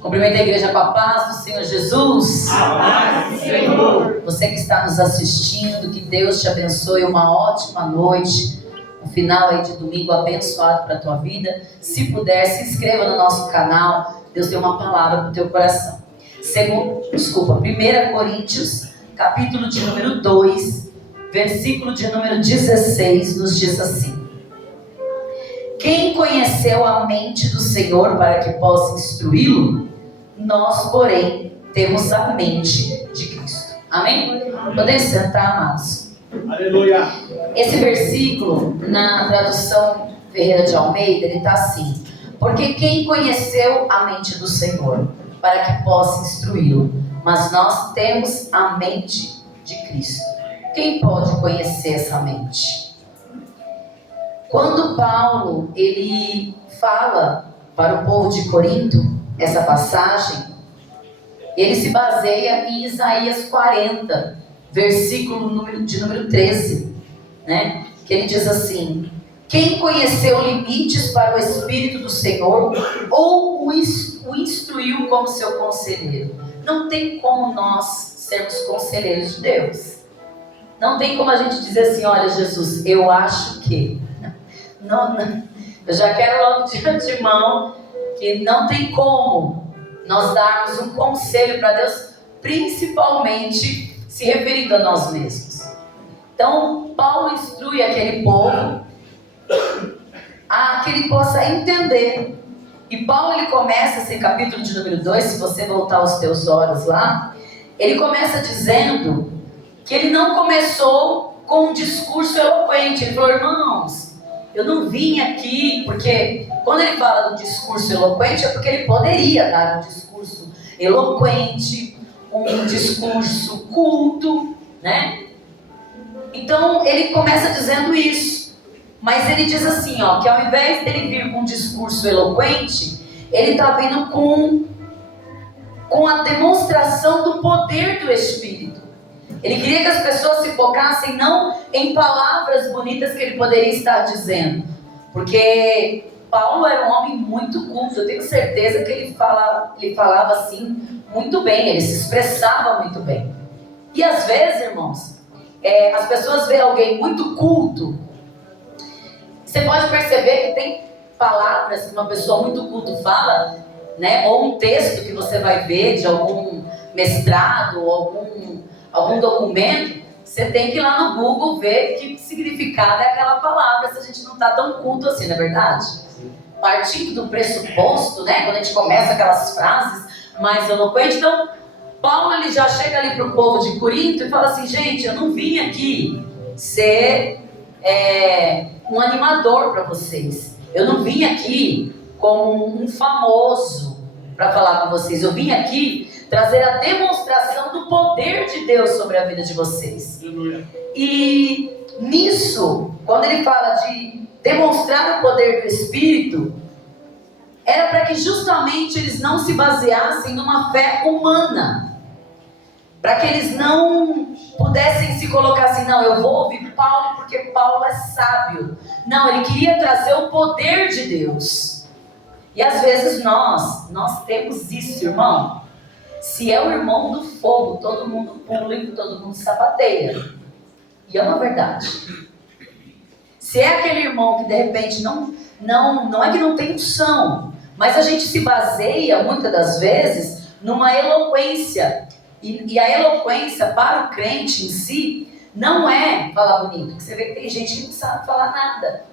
Cumprimento a igreja com a paz do Senhor Jesus. A paz do Senhor. Você que está nos assistindo, que Deus te abençoe, uma ótima noite. Um final aí de domingo abençoado para a tua vida. Se puder, se inscreva no nosso canal. Deus tem uma palavra para o teu coração. 1 Coríntios, capítulo de número 2, versículo de número 16, nos diz assim: quem conheceu a mente do Senhor para que possa instruí-lo? Nós, porém, temos a mente de Cristo. Amém? Podemos sentar, amados. Aleluia. Esse versículo, na tradução Ferreira de Almeida, ele está assim: porque quem conheceu a mente do Senhor para que possa instruí-lo? Mas nós temos a mente de Cristo. Quem pode conhecer essa mente? Quando Paulo ele fala para o povo de Corinto essa passagem, ele se baseia em Isaías 40, versículo de número 13, né? Que ele diz assim: quem conheceu limites para o Espírito do Senhor ou o instruiu como seu conselheiro? Não tem como nós sermos conselheiros de Deus. Não tem como a gente dizer assim: olha, Jesus, eu acho que... Não, eu já quero logo de antemão que não tem como nós darmos um conselho para Deus, principalmente se referindo a nós mesmos. Então, Paulo instrui aquele povo a que ele possa entender. E Paulo ele começa esse capítulo de número 2, se você voltar os teus olhos lá, ele começa dizendo que ele não começou com um discurso eloquente. Ele falou: irmãos, eu não vim aqui, porque quando ele fala do discurso eloquente é porque ele poderia dar um discurso eloquente, um discurso culto, né? Então ele começa dizendo isso, mas ele diz assim, ó, que ao invés dele vir com um discurso eloquente, ele está vindo com a demonstração do poder do Espírito. Ele queria que as pessoas se focassem não em palavras bonitas que ele poderia estar dizendo, porque Paulo era um homem muito culto. Eu tenho certeza que ele falava assim muito bem, ele se expressava muito bem. E às vezes, irmãos, as pessoas veem alguém muito culto, você pode perceber que tem palavras que uma pessoa muito culto fala, né? Ou um texto que você vai ver de algum mestrado ou algum documento, você tem que ir lá no Google ver que significado é aquela palavra, se a gente não está tão culto assim, não é verdade? Sim. Partindo do pressuposto, né, quando a gente começa aquelas frases mais eloquentes. Então, Paulo ele já chega ali para o povo de Corinto e fala assim: gente, eu não vim aqui ser um animador para vocês, eu não vim aqui como um famoso para falar com vocês, eu vim aqui trazer a demonstração do poder de Deus sobre a vida de vocês. E nisso, quando ele fala de demonstrar o poder do Espírito, era para que justamente eles não se baseassem numa fé humana, para que eles não pudessem se colocar assim: não, eu vou ouvir Paulo porque Paulo é sábio. Não, ele queria trazer o poder de Deus. E às vezes nós temos isso, irmão. Se é o irmão do fogo, todo mundo pula e todo mundo sapateia. E é uma verdade. Se é aquele irmão que de repente não é que não tem unção, mas a gente se baseia muitas das vezes numa eloquência. E a eloquência para o crente em si não é falar bonito. Porque você vê que tem gente que não sabe falar nada.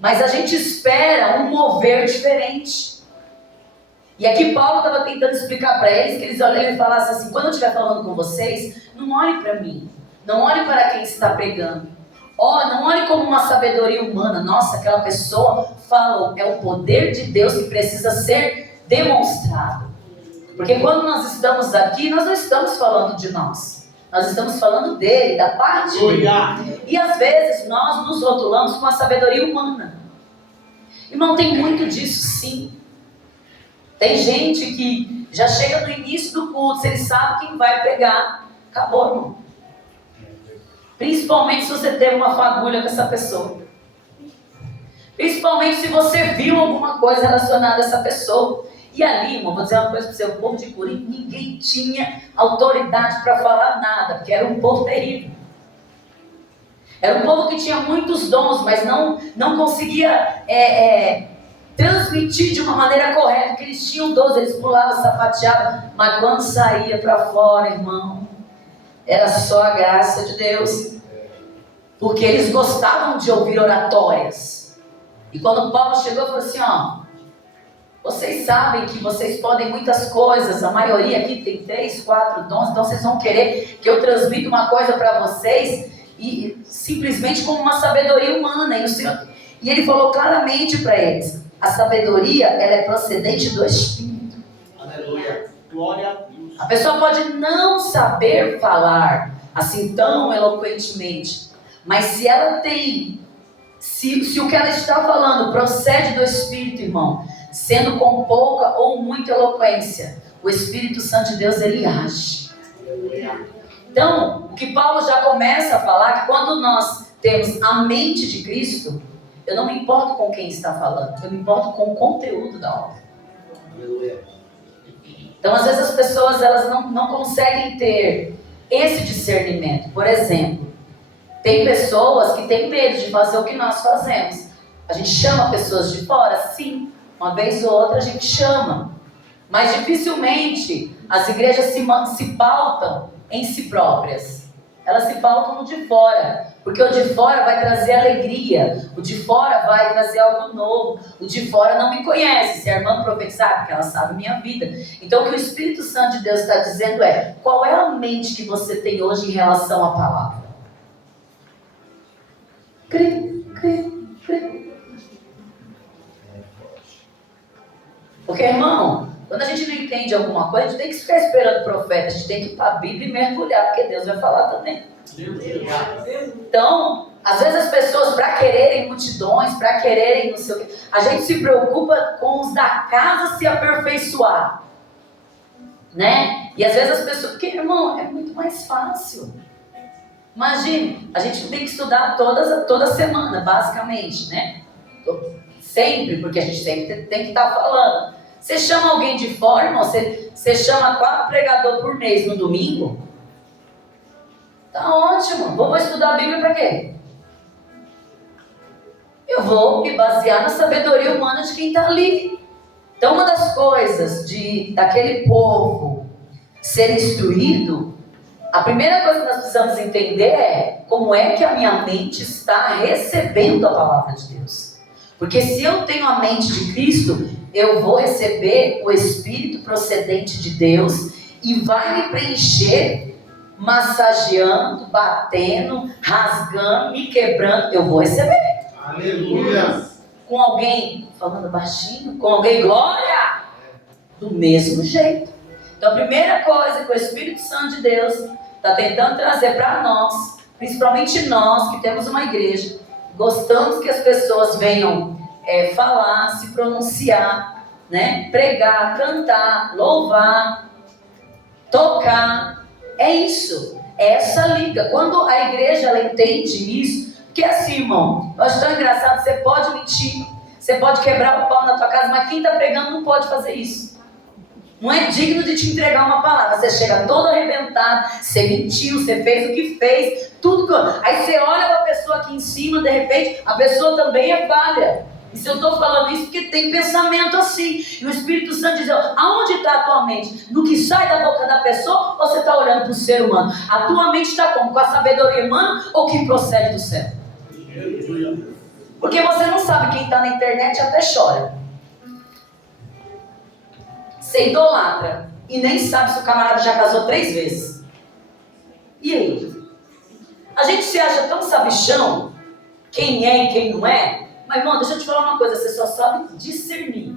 Mas a gente espera um mover diferente. E aqui Paulo estava tentando explicar para eles, que eles olharam e falassem assim: quando eu estiver falando com vocês, não olhe para mim, não olhe para quem está pregando, não olhe como uma sabedoria humana. Nossa, aquela pessoa falou, é o poder de Deus que precisa ser demonstrado. Porque quando nós estamos aqui, nós não estamos falando de nós estamos falando dele, da parte dele. E às vezes nós nos rotulamos com a sabedoria humana. Irmão, tem muito disso sim. Tem gente que já chega no início do culto, se ele sabe quem vai pregar, acabou, irmão. Principalmente se você teve uma fagulha com essa pessoa. Principalmente se você viu alguma coisa relacionada a essa pessoa. E ali, irmão, vou dizer uma coisa para você, o povo de Corinto, ninguém tinha autoridade para falar nada, porque era um povo terrível. Era um povo que tinha muitos dons, mas não conseguia transmitir de uma maneira correta, porque eles tinham dons, eles pulavam, sapateavam, mas quando saía para fora, irmão, era só a graça de Deus, porque eles gostavam de ouvir oratórias. E quando Paulo chegou, falou assim, ó, vocês sabem que vocês podem muitas coisas, a maioria aqui tem 3, 4 dons, então vocês vão querer que eu transmita uma coisa para vocês, e simplesmente como uma sabedoria humana, e ele falou claramente para eles, a sabedoria, ela é procedente do Espírito. Aleluia. Glória a Deus. A pessoa pode não saber falar assim tão eloquentemente, mas se ela tem, se o que ela está falando procede do Espírito, irmão, sendo com pouca ou muita eloquência, o Espírito Santo de Deus, ele age. Então, o que Paulo já começa a falar, que quando nós temos a mente de Cristo, eu não me importo com quem está falando, eu me importo com o conteúdo da obra. Então, às vezes as pessoas elas não conseguem ter esse discernimento. Por exemplo, tem pessoas que têm medo de fazer o que nós fazemos. A gente chama pessoas de fora? Sim. Uma vez ou outra a gente chama. Mas dificilmente as igrejas se pautam em si próprias. Elas se pautam no de fora. Porque o de fora vai trazer alegria. O de fora vai trazer algo novo. O de fora não me conhece. Se a irmã profetizar, porque ela sabe minha vida. Então o que o Espírito Santo de Deus está dizendo é: qual é a mente que você tem hoje em relação à palavra? Crê. Porque, irmão, quando a gente não entende alguma coisa, a gente tem que ficar esperando o profeta, a gente tem que ir para a Bíblia e mergulhar, porque Deus vai falar também. Então, às vezes as pessoas, para quererem multidões, para quererem não sei o quê, a gente se preocupa com os da casa se aperfeiçoar, né? E às vezes as pessoas, porque, irmão, é muito mais fácil. Imagine, a gente tem que estudar toda semana, basicamente, né? Sempre, porque a gente sempre tem que estar falando. Você chama alguém de fora, irmão, você chama 4 pregadores por mês no domingo? Tá ótimo. Vou estudar a Bíblia para quê? Eu vou me basear na sabedoria humana de quem está ali. Então, uma das coisas daquele povo ser instruído, a primeira coisa que nós precisamos entender é como é que a minha mente está recebendo a palavra de Deus. Porque se eu tenho a mente de Cristo, eu vou receber o Espírito procedente de Deus e vai me preencher, massageando, batendo, rasgando, me quebrando. Eu vou receber. Aleluia. Com alguém falando baixinho, com alguém glória, do mesmo jeito. Então a primeira coisa que o Espírito Santo de Deus está tentando trazer para nós, principalmente nós que temos uma igreja, gostamos que as pessoas venham falar, se pronunciar, né? Pregar, cantar, louvar, tocar. É isso, é essa liga. Quando a igreja ela entende isso, porque assim, irmão, eu acho tão engraçado, você pode mentir, você pode quebrar o pau na tua casa, mas quem está pregando não pode fazer isso. Não é digno de te entregar uma palavra. Você chega todo arrebentado, você mentiu, você fez o que fez, tudo. Aí você olha para a pessoa aqui em cima, de repente, a pessoa também é falha. E se eu estou falando isso, porque tem pensamento assim. E o Espírito Santo diz: aonde está a tua mente? No que sai da boca da pessoa, ou você está olhando para o ser humano? A tua mente está como? Com a sabedoria humana ou que procede do céu? Porque você não sabe, quem está na internet até chora. Você idolatra e nem sabe se o camarada já casou 3 vezes. E aí? A gente se acha tão sabichão, quem é e quem não é. Mas, irmão, deixa eu te falar uma coisa, você só sabe discernir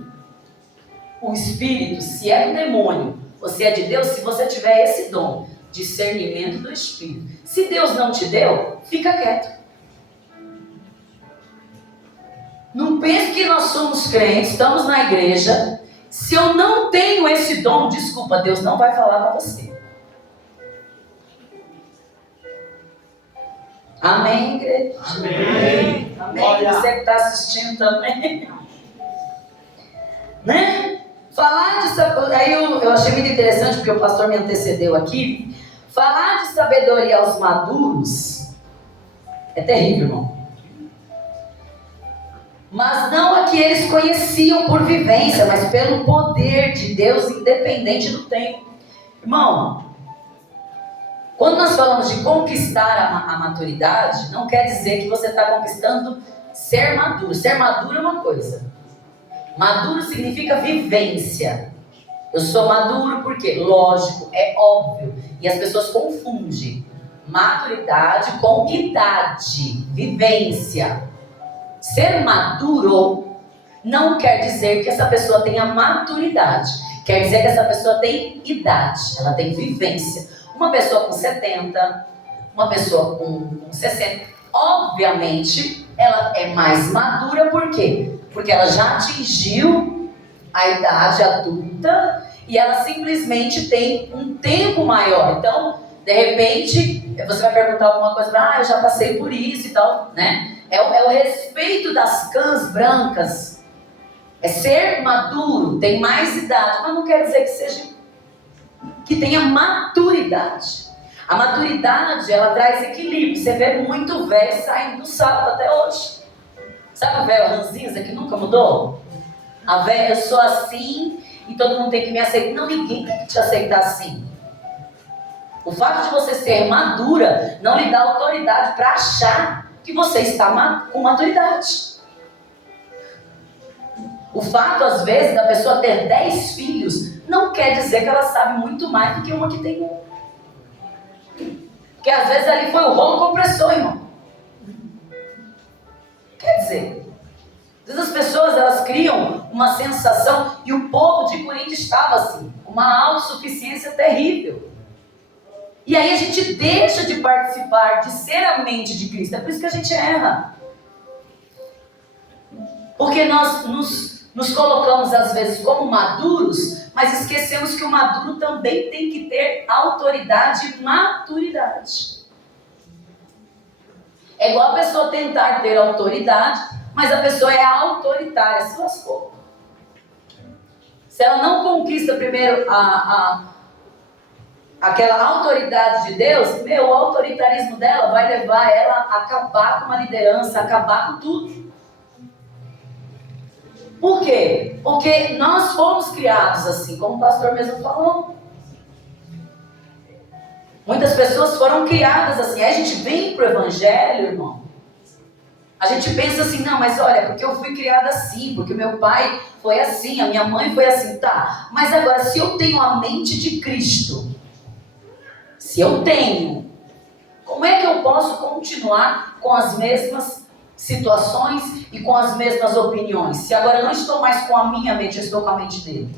o espírito, se é do demônio ou se é de Deus, se você tiver esse dom, discernimento do espírito. Se Deus não te deu, fica quieto. Não pense que nós somos crentes, estamos na igreja. Se eu não tenho esse dom, desculpa, Deus não vai falar com você. Amém, igreja? Amém. Amém. Você que está assistindo também. Né? Aí eu achei muito interessante, porque o pastor me antecedeu aqui. Falar de sabedoria aos maduros é terrível, irmão. Mas não a que eles conheciam por vivência, mas pelo poder de Deus independente do tempo. Irmão, quando nós falamos de conquistar a maturidade, não quer dizer que você está conquistando ser maduro. Ser maduro é uma coisa. Maduro significa vivência. Eu sou maduro porque, lógico, é óbvio. E as pessoas confundem maturidade com idade, vivência. Ser maduro não quer dizer que essa pessoa tenha maturidade. Quer dizer que essa pessoa tem idade, ela tem vivência. Uma pessoa com 70, uma pessoa com 60, obviamente, ela é mais madura. Por quê? Porque ela já atingiu a idade adulta e ela simplesmente tem um tempo maior. Então, de repente, você vai perguntar alguma coisa, eu já passei por isso e tal, né? É o respeito das cãs brancas. É ser maduro, tem mais idade, mas não quer dizer que tenha maturidade. A maturidade, ela traz equilíbrio. Você vê muito velho saindo do salto até hoje. Sabe o velho ranzinza que nunca mudou? A velha, eu sou assim e todo mundo tem que me aceitar. Não, ninguém tem que te aceitar assim. O fato de você ser madura não lhe dá autoridade para achar que você está com maturidade. O fato, às vezes, da pessoa ter 10 filhos não quer dizer que ela sabe muito mais do que uma que tem um. Porque às vezes ali foi o rolo compressor, irmão. Quer dizer, às vezes as pessoas elas criam uma sensação, e o povo de Corinto estava assim, uma autossuficiência terrível. E aí a gente deixa de participar, de ser a mente de Cristo. É por isso que a gente erra. Porque nós nos colocamos às vezes como maduros, mas esquecemos que o maduro também tem que ter autoridade e maturidade. É igual a pessoa tentar ter autoridade, mas a pessoa é autoritária, se lascou. Se ela não conquista primeiro aquela autoridade de Deus, o autoritarismo dela vai levar ela a acabar com uma liderança, acabar com tudo. Por quê? Porque nós fomos criados assim, como o pastor mesmo falou. Muitas pessoas foram criadas assim. Aí a gente vem para o evangelho, irmão. A gente pensa assim, não, mas olha, porque eu fui criada assim, porque meu pai foi assim, a minha mãe foi assim, tá. Mas agora, se eu tenho a mente de Cristo, se eu tenho, como é que eu posso continuar com as mesmas situações e com as mesmas opiniões? Se agora eu não estou mais com a minha mente, eu estou com a mente dele.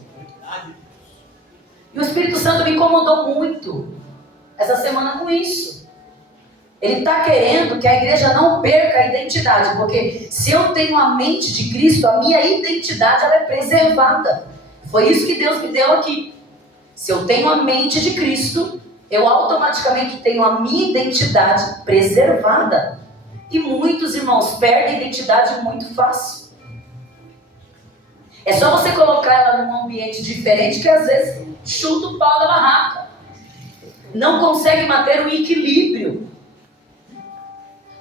E o Espírito Santo me incomodou muito essa semana com isso. Ele está querendo que a igreja não perca a identidade, porque se eu tenho a mente de Cristo, a minha identidade ela é preservada. Foi isso que Deus me deu aqui. Se eu tenho a mente de Cristo, eu automaticamente tenho a minha identidade preservada. E muitos irmãos perdem a identidade muito fácil. É só você colocar ela num ambiente diferente que às vezes chuta o pau da barraca. Não consegue manter o equilíbrio.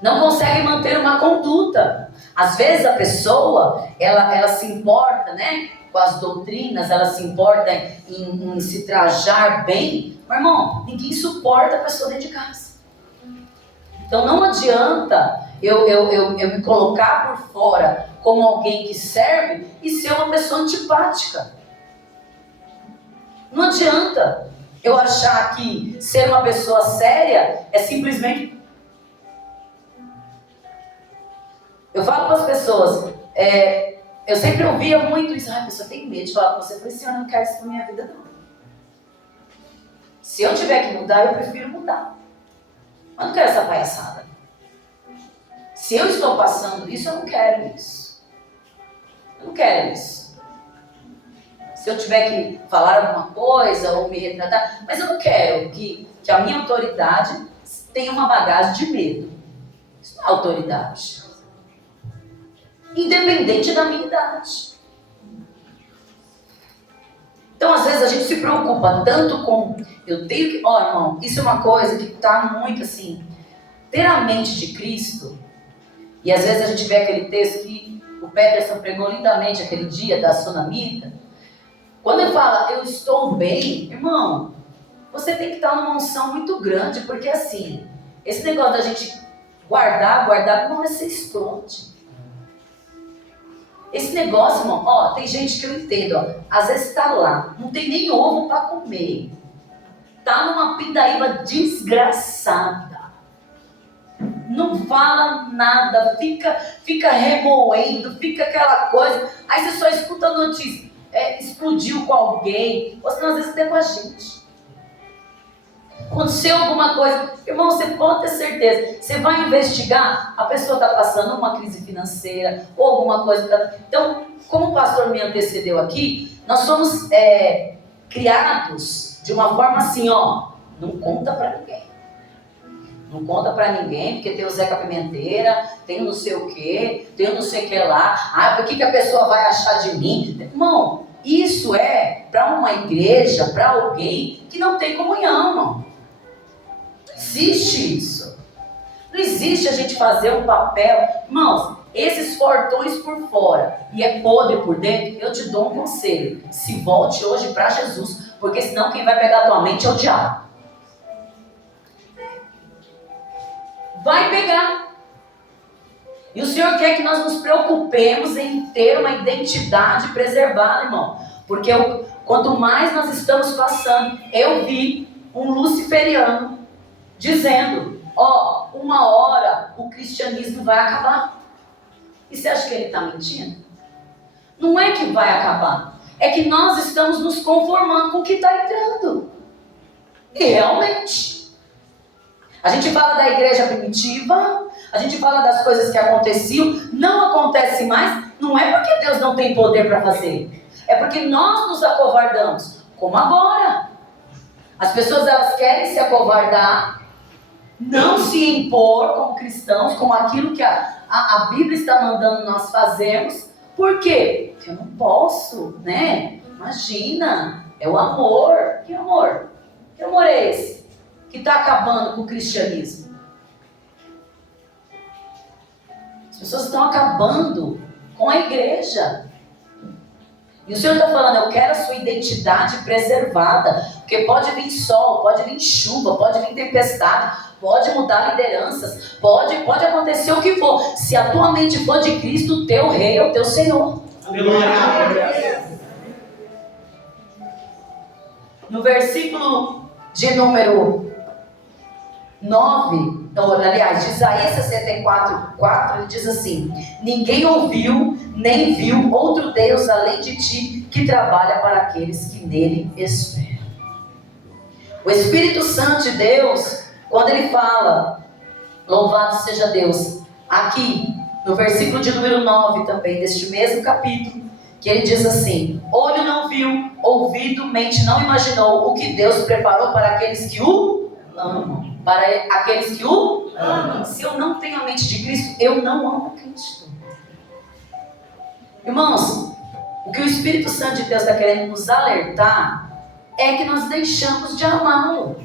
Não consegue manter uma conduta. Às vezes a pessoa, ela se importa, né, com as doutrinas, ela se importa em se trajar bem. Mas, irmão, ninguém suporta a pessoa dentro de casa. Então não adianta eu me colocar por fora como alguém que serve e ser uma pessoa antipática. Não adianta eu achar que ser uma pessoa séria é simplesmente... Eu falo para as pessoas, eu sempre ouvia muito isso, a pessoa tem medo de falar com você. Eu falei, Senhor, eu não quero isso para minha vida não. Se eu tiver que mudar, eu prefiro mudar. Mas não quero essa palhaçada. Se eu estou passando isso, eu não quero isso. Eu não quero isso. Se eu tiver que falar alguma coisa ou me retratar, mas eu não quero que a minha autoridade tenha uma bagagem de medo. Isso não é autoridade. Independente da minha idade. Então, às vezes, a gente se preocupa tanto com... Eu tenho que... Ó, irmão, isso é uma coisa que está muito assim... Ter a mente de Cristo... E às vezes a gente vê aquele texto que o Peterson pregou lindamente aquele dia da Sunamita. Quando ele fala, eu estou bem, irmão, você tem que estar numa unção muito grande, porque assim, esse negócio da gente guardar, não é ser esconde. Esse negócio, irmão, ó, tem gente que eu entendo, ó, às vezes está lá, não tem nem ovo para comer, tá numa pindaíba desgraçada. Não fala nada, fica remoendo, fica aquela coisa. Aí você só escuta a notícia, explodiu com alguém, ou senão às vezes até com a gente. Aconteceu alguma coisa, irmão, você pode ter certeza, você vai investigar, a pessoa está passando uma crise financeira, ou alguma coisa. Então, como o pastor me antecedeu aqui, nós somos criados de uma forma assim, ó, não conta para ninguém. Não conta pra ninguém, porque tem o Zeca Pimenteira, tem o não sei o que, tem o não sei o que lá. Ah, por que a pessoa vai achar de mim? Irmão, isso é para uma igreja, para alguém que não tem comunhão, irmão. Não existe isso. Não existe a gente fazer um papel. Irmãos, esses fortões por fora e é podre por dentro, eu te dou um conselho. Se volte hoje para Jesus, porque senão quem vai pegar a tua mente é o diabo. Vai pegar. E o Senhor quer que nós nos preocupemos em ter uma identidade preservada, irmão. Porque quanto mais nós estamos passando, eu vi um luciferiano dizendo, ó, uma hora o cristianismo vai acabar. E você acha que ele está mentindo? Não é que vai acabar. É que nós estamos nos conformando com o que está entrando. E realmente... A gente fala da igreja primitiva, a gente fala das coisas que aconteciam, não acontece mais, não é porque Deus não tem poder para fazer, é porque nós nos acovardamos, como agora. As pessoas elas querem se acovardar, não se impor como cristãos, como aquilo que a Bíblia está mandando nós fazermos. Por quê? Porque eu não posso, né? Imagina, é o amor. Que amor? Que amor é esse? Que está acabando com o cristianismo. As pessoas estão acabando com a igreja. E o Senhor está falando, eu quero a sua identidade preservada. Porque pode vir sol, pode vir chuva, pode vir tempestade, pode mudar lideranças, pode acontecer o que for. Se a tua mente for de Cristo, o teu rei é o teu Senhor. Aleluia. No versículo de número 9, aliás, de Isaías 64:4, ele diz assim: ninguém ouviu, nem viu outro Deus além de ti, que trabalha para aqueles que nele esperam. O Espírito Santo de Deus, quando ele fala, louvado seja Deus, aqui, no versículo de número 9 também, deste mesmo capítulo, que ele diz assim: olho não viu, ouvido, mente não imaginou o que Deus preparou para aqueles que o amam. Para aqueles que o amam. Se eu não tenho a mente de Cristo, eu não amo Cristo. Irmãos, o que o Espírito Santo de Deus está querendo nos alertar é que nós deixamos de amá-lo.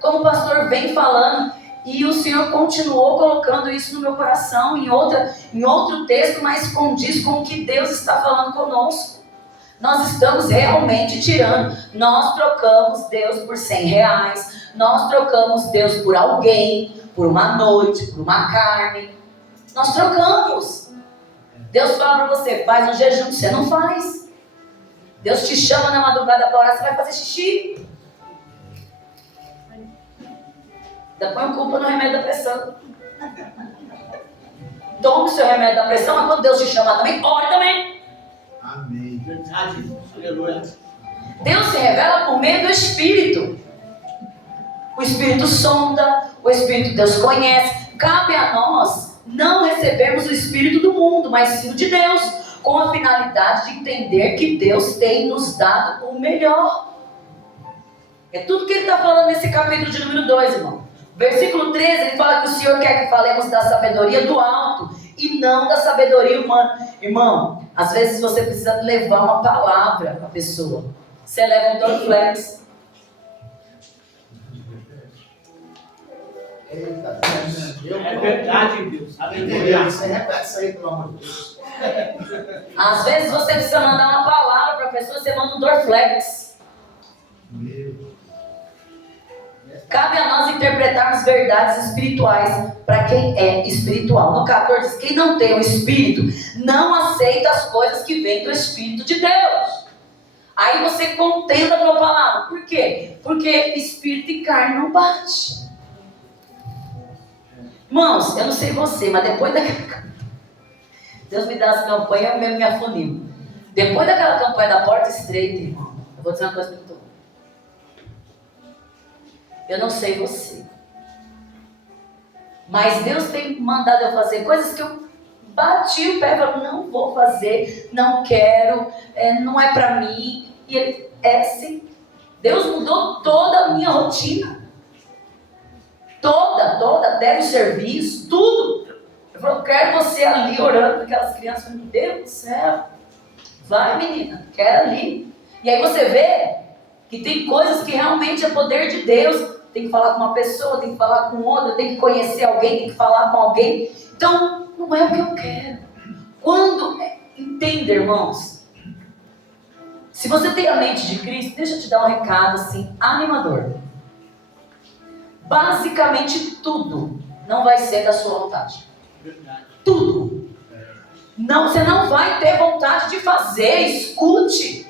Como o pastor vem falando, e o Senhor continuou colocando isso no meu coração em outro texto, mas condiz com o que Deus está falando conosco. Nós estamos realmente tirando. Nós trocamos Deus por R$100. Nós trocamos Deus por alguém, por uma noite, por uma carne. Nós trocamos. Deus fala para você, faz um jejum, você não faz. Deus te chama na madrugada para orar, você vai fazer xixi. Ainda põe culpa no remédio da pressão. Tome o seu remédio da pressão, mas quando Deus te chamar também, ore também. Amém. Verdade. Aleluia. Deus se revela por meio do Espírito. O Espírito sonda, o Espírito Deus conhece. Cabe a nós não recebermos o Espírito do mundo, mas sim o de Deus, com a finalidade de entender que Deus tem nos dado o melhor. É tudo que ele está falando nesse capítulo de número 2, irmão. Versículo 13, ele fala que o Senhor quer que falemos da sabedoria do alto e não da sabedoria humana. Irmão, Às vezes você precisa levar uma palavra para a pessoa. Você leva um Dorflex. É verdade, Deus. Aleluia. Você repete isso aí, pelo amor de Deus. Às vezes você precisa mandar uma palavra para a pessoa, você manda um Dorflex. Cabe a nós interpretarmos verdades espirituais para quem é espiritual. No 14 diz, quem não tem o Espírito não aceita as coisas que vêm do Espírito de Deus. Aí você contenda com a palavra. Por quê? Porque espírito e carne não bate. Irmãos, eu não sei você, mas depois daquela... Deus me dá as campanhas, eu mesmo me afunilo. Depois daquela campanha da porta estreita, irmão, eu vou dizer uma coisa para tu. Eu não sei você. Mas Deus tem mandado eu fazer coisas que eu bati o pé e falei, não vou fazer, não quero, não é para mim. E ele, sim. Deus mudou toda a minha rotina. Toda, deve serviço, tudo. Eu falei, eu quero você ali orando com aquelas crianças. Meu Deus do céu. Vai, menina, quero ali. E aí você vê que tem coisas que realmente é poder de Deus. Tem que falar com uma pessoa, tem que falar com outra, tem que conhecer alguém, tem que falar com alguém. Então, não é o que eu quero. Quando, entenda, irmãos, se você tem a mente de Cristo, deixa eu te dar um recado assim, animador. Basicamente tudo não vai ser da sua vontade. Tudo. Não, você não vai ter vontade de fazer, escute.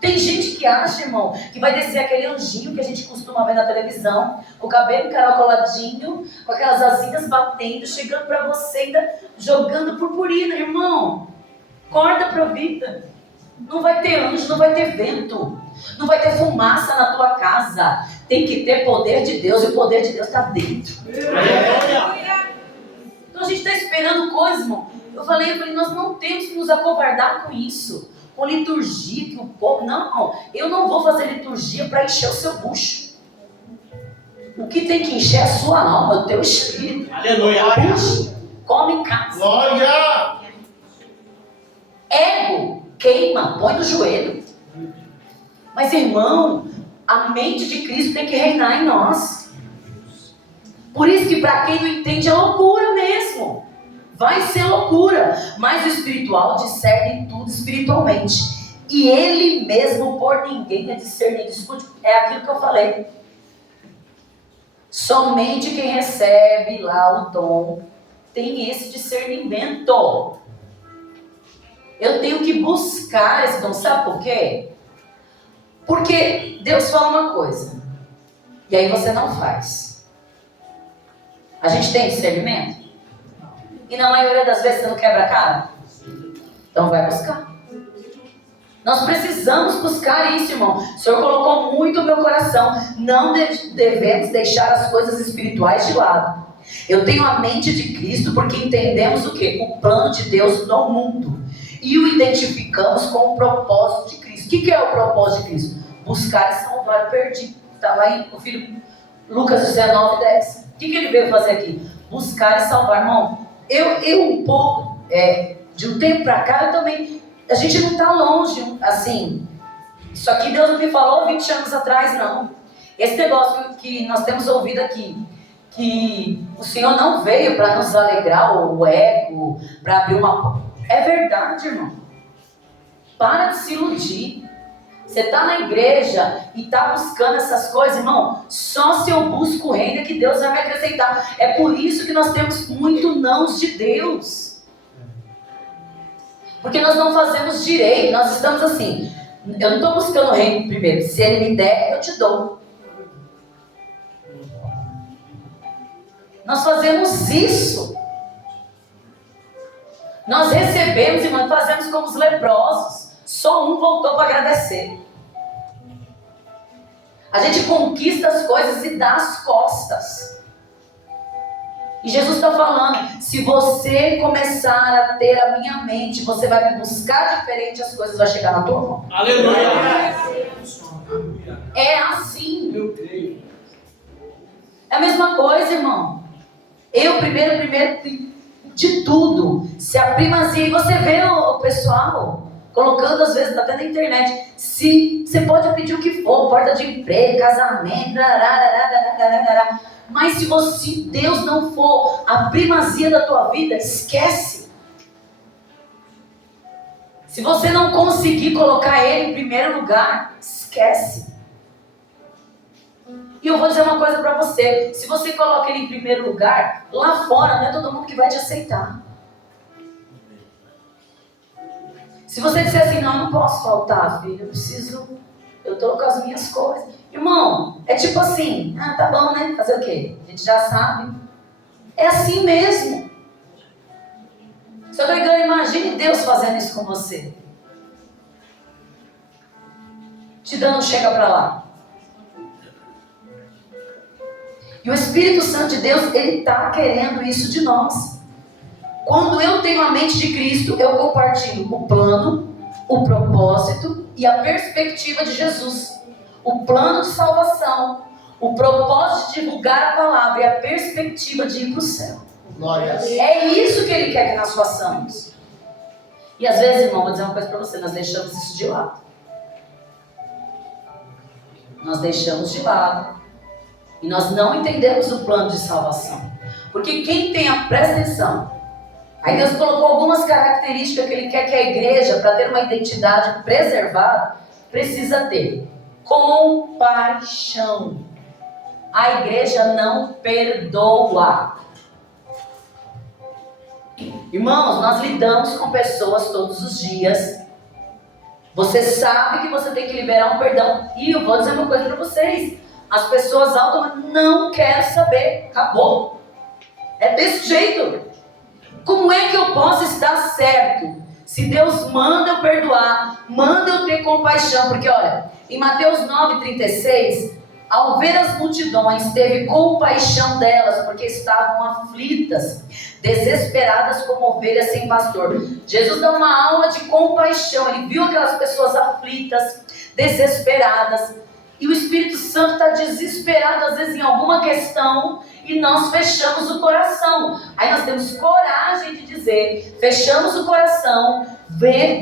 Tem gente que acha, irmão, que vai descer aquele anjinho que a gente costuma ver na televisão, com o cabelo encaracoladinho, com aquelas asinhas batendo, chegando para você, ainda jogando purpurina, irmão. Acorda pra vida. Não vai ter anjo, não vai ter vento, não vai ter fumaça na tua casa. Tem que ter poder de Deus, e o poder de Deus está dentro. Então a gente está esperando coisas, irmão. Eu falei, nós não temos que nos acovardar com isso. Com liturgia, que o povo... Não, eu não vou fazer liturgia para encher o seu bucho. O que tem que encher é a sua alma, o teu espírito. Aleluia. Bucho, come em casa. Glória. Ego, queima, põe no joelho. Mas, irmão, a mente de Cristo tem que reinar em nós. Por isso que para quem não entende é loucura mesmo. Vai ser loucura, mas o espiritual discerne tudo espiritualmente. E ele mesmo por ninguém é discernido. Escute, é aquilo que eu falei. Somente quem recebe lá o dom tem esse discernimento. Eu tenho que buscar esse dom. Sabe por quê? Porque Deus fala uma coisa e aí você não faz. A gente tem discernimento? E na maioria das vezes você não quebra a cara? Então vai buscar. Nós precisamos buscar isso, irmão. O Senhor colocou muito no meu coração. Não devemos deixar as coisas espirituais de lado. Eu tenho a mente de Cristo porque entendemos o quê? O plano de Deus no mundo. E o identificamos com o propósito de Cristo. O que é o propósito de Cristo? Buscar e salvar o perdido. Está lá em o filho Lucas 19:10. O que ele veio fazer aqui? Buscar e salvar, irmão. Eu um pouco, de um tempo para cá, eu também, a gente não está longe, assim, isso aqui Deus não me falou 20 anos atrás, não. Esse negócio que nós temos ouvido aqui, que o Senhor não veio para nos alegrar o ego, para abrir uma... É verdade, irmão. Para de se iludir. Você está na igreja e está buscando essas coisas, irmão, só se eu busco o reino é que Deus vai me acrescentar. É por isso que nós temos muito nãos de Deus. Porque nós não fazemos direito, nós estamos assim, eu não estou buscando o reino primeiro, se Ele me der, eu te dou. Nós fazemos isso. Nós recebemos, irmão, fazemos como os leprosos. Só um voltou para agradecer. A gente conquista as coisas e dá as costas. E Jesus está falando, se você começar a ter a minha mente, você vai me buscar diferente, as coisas vão chegar na tua mão. Aleluia. É assim. É a mesma coisa, irmão. Eu primeiro de tudo. Se a primazia, e você vê o pessoal colocando às vezes até na internet, se você pode pedir o que for, porta de emprego, casamento, mas se Deus não for a primazia da tua vida, esquece. Se você não conseguir colocar Ele em primeiro lugar, esquece. E eu vou dizer uma coisa para você, se você coloca Ele em primeiro lugar, lá fora não é todo mundo que vai te aceitar. Se você disser assim, não posso faltar, filho, eu estou com as minhas coisas. Irmão, é tipo assim, tá bom, né? Fazer o quê? A gente já sabe. É assim mesmo. Só que imagine Deus fazendo isso com você. Te dando chega pra lá. E o Espírito Santo de Deus, Ele está querendo isso de nós. Quando eu tenho a mente de Cristo, eu compartilho o plano, o propósito e a perspectiva de Jesus. O plano de salvação, o propósito de divulgar a palavra e a perspectiva de ir para o céu. Glória a Deus. É isso que Ele quer que nós façamos. E às vezes, irmão, vou dizer uma coisa para você, nós deixamos isso de lado. Nós deixamos de lado. E nós não entendemos o plano de salvação. Porque quem tem presta atenção. Aí Deus colocou algumas características que Ele quer que a igreja, para ter uma identidade preservada, precisa ter. Compaixão. A igreja não perdoa. Irmãos, nós lidamos com pessoas todos os dias. Você sabe que você tem que liberar um perdão. E eu vou dizer uma coisa para vocês. As pessoas automaticamente não querem saber. Acabou. É desse jeito. Como é que eu posso estar certo? Se Deus manda eu perdoar, manda eu ter compaixão. Porque olha, em Mateus 9,36, ao ver as multidões, teve compaixão delas, porque estavam aflitas, desesperadas como ovelhas sem pastor. Jesus dá uma aula de compaixão. Ele viu aquelas pessoas aflitas, desesperadas. E o Espírito Santo está desesperado, às vezes, em alguma questão, e nós fechamos o coração. Aí nós temos coragem de dizer, fechamos o coração,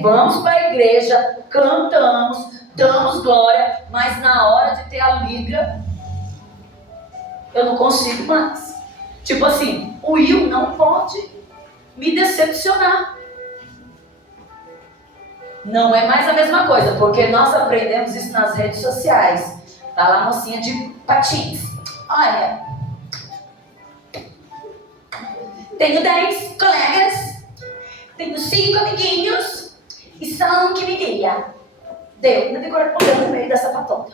vamos para a igreja, cantamos, damos glória, mas na hora de ter a liga, eu não consigo mais. Tipo assim, o Will não pode me decepcionar. Não é mais a mesma coisa, porque nós aprendemos isso nas redes sociais. Tá lá a mocinha de patins. Olha, tenho 10 colegas, tenho 5 amiguinhos e só um que me guia. Deu, ainda tem coragem no meio dessa patota.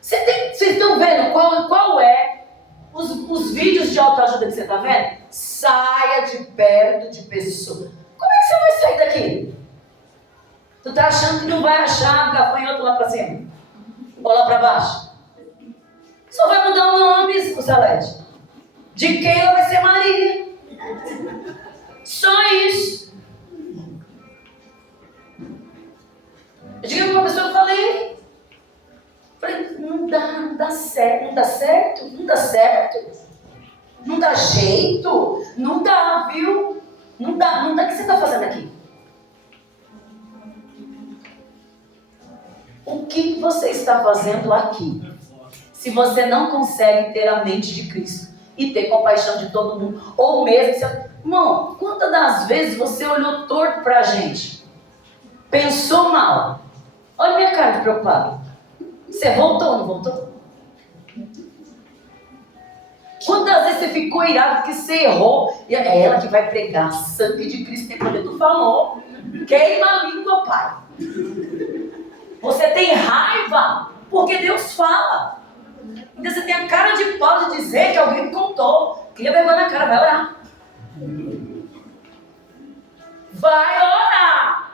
Vocês estão vendo qual é os vídeos de autoajuda que você está vendo? Saia de perto de pessoas. Como é que você vai sair daqui? Tu tá achando que não vai achar gafanhoto lá pra cima? Ou lá pra baixo? Só vai mudar o nome, o Salete. De Keila vai ser Maria. Só isso. Eu cheguei pra uma pessoa e falei, não dá certo, não dá certo, não dá certo. Não dá jeito, não dá, viu? Não dá, o que você está fazendo aqui? O que você está fazendo aqui? Se você não consegue ter a mente de Cristo e ter compaixão de todo mundo, ou mesmo, irmão, quantas das vezes você olhou torto para a gente? Pensou mal? Olha minha cara de preocupado. Você voltou ou não voltou? Quantas vezes você ficou irado porque você errou? E é ela que vai pregar. Sangue de Cristo tem poder. Tu falou. Queima a língua, pai. Você tem raiva porque Deus fala. Então você tem a cara de pau de dizer que alguém me contou. Cria vergonha na cara, vai orar. Vai orar.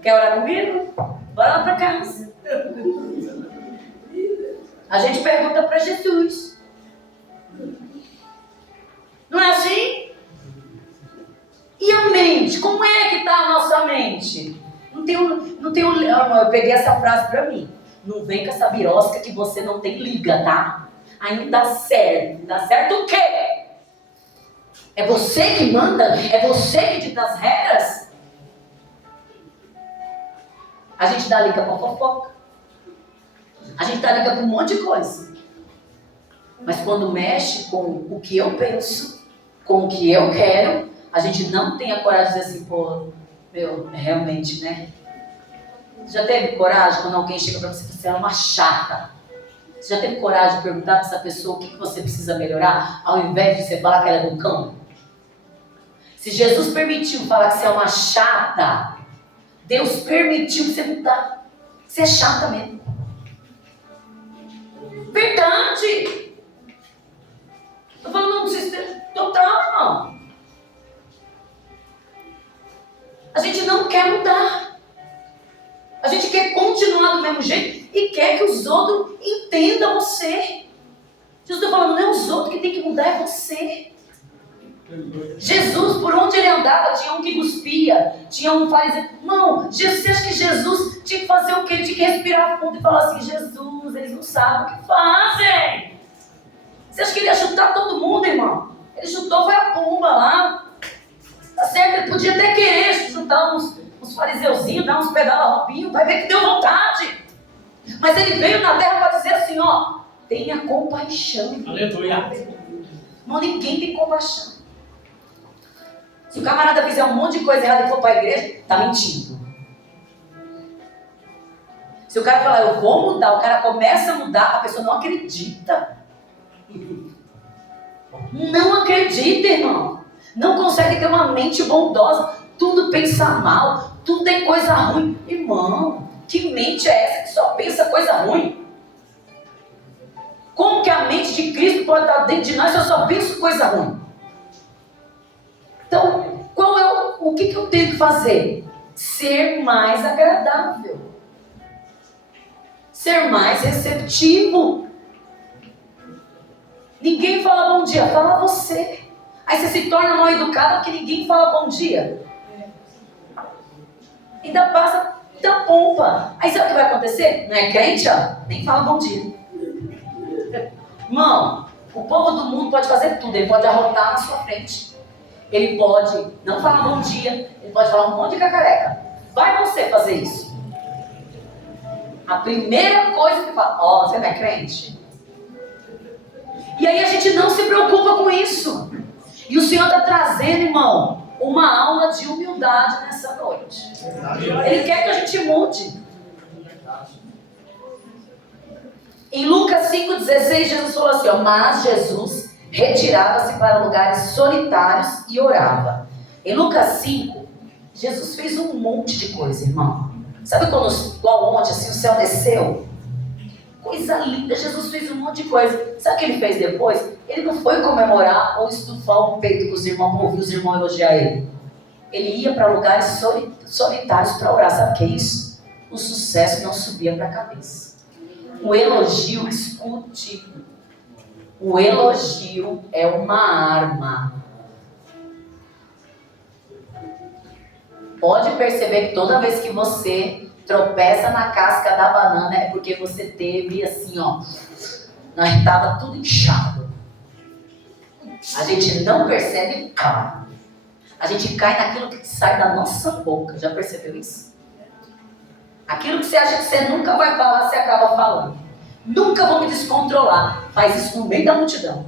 Quer orar comigo? Bora lá pra casa. A gente pergunta para Jesus. Não é assim? E a mente? Como é que está a nossa mente? Eu peguei essa frase para mim. Não vem com essa birosca que você não tem liga, tá? ainda serve. Dá certo o quê? É você que manda? É você que dita as regras? A gente dá liga pra fofoca. A gente dá liga pra um monte de coisa. Mas quando mexe com o que eu penso, com o que eu quero, a gente não tem a coragem de dizer assim, pô, meu, realmente, né? Você já teve coragem quando alguém chega pra você e fala, você é uma chata? Você já teve coragem de perguntar pra essa pessoa o que você precisa melhorar, ao invés de você falar que ela é do cão? Se Jesus permitiu falar que você é uma chata, Deus permitiu que você mudar. Você é chata mesmo. Verdade! Eu falo, não precisa ter total, irmão. A gente não quer mudar. A gente quer continuar do mesmo jeito e quer que os outros entendam você. Jesus está falando, não é os outros que tem que mudar, é você. Jesus, por onde ele andava, tinha um que cuspia, tinha um fariseu. Não, Jesus, você acha que Jesus tinha que fazer o quê? Ele tinha que respirar fundo e falar assim, Jesus, eles não sabem o que fazem. Você acha que ele ia chutar todo mundo, irmão? Ele chutou, foi a pomba lá. Tá certo, ele podia até querer chutar uns fariseuzinhos, dar uns pedala-roupinhos, vai ver que deu vontade. Mas ele veio na terra para dizer assim, ó, tenha compaixão. Aleluia. Irmão, ninguém tem compaixão. Se o camarada fizer um monte de coisa errada e for para a igreja, tá mentindo. Se o cara falar, eu vou mudar, o cara começa a mudar, a pessoa não acredita. Não acredita, irmão. Não consegue ter uma mente bondosa. Tudo pensa mal, tudo tem coisa ruim. Irmão, que mente é essa que só pensa coisa ruim? Como que a mente de Cristo pode estar dentro de nós se eu só penso coisa ruim? Então, o que eu tenho que fazer? Ser mais agradável. Ser mais receptivo. Ninguém fala bom dia, fala você. Aí você se torna mal educado porque ninguém fala bom dia. Ainda passa da pompa. Aí sabe o que vai acontecer? Não é crente, ó? Nem fala bom dia. Irmão, o povo do mundo pode fazer tudo. Ele pode arrotar na sua frente. Ele pode não falar bom dia. Ele pode falar um monte de cacareca. Vai você fazer isso. A primeira coisa que fala, ó, você não é crente? E aí a gente não se preocupa com isso. E o Senhor está trazendo, irmão, uma aula de humildade nessa noite. Ele quer que a gente mude. Em Lucas 5,16, Jesus falou assim, ó, mas Jesus retirava-se para lugares solitários e orava. Em Lucas 5, Jesus fez um monte de coisa, irmão. Sabe quando, igual ontem, assim, o céu desceu? Coisa linda, Jesus fez um monte de coisa. Sabe o que ele fez depois? Ele não foi comemorar ou estufar o peito com os irmãos, para ouvir os irmãos elogiar ele. Ele ia para lugares solitários para orar. Sabe o que é isso? O sucesso não subia para a cabeça. O elogio, escute. O elogio é uma arma. Pode perceber que toda vez que você tropeça na casca da banana é porque você teve assim, ó, estava tudo inchado. A gente não percebe, cai. A gente cai naquilo que sai da nossa boca. Já percebeu isso? Aquilo que você acha que você nunca vai falar, você acaba falando. Nunca vou me descontrolar. Faz isso no meio da multidão.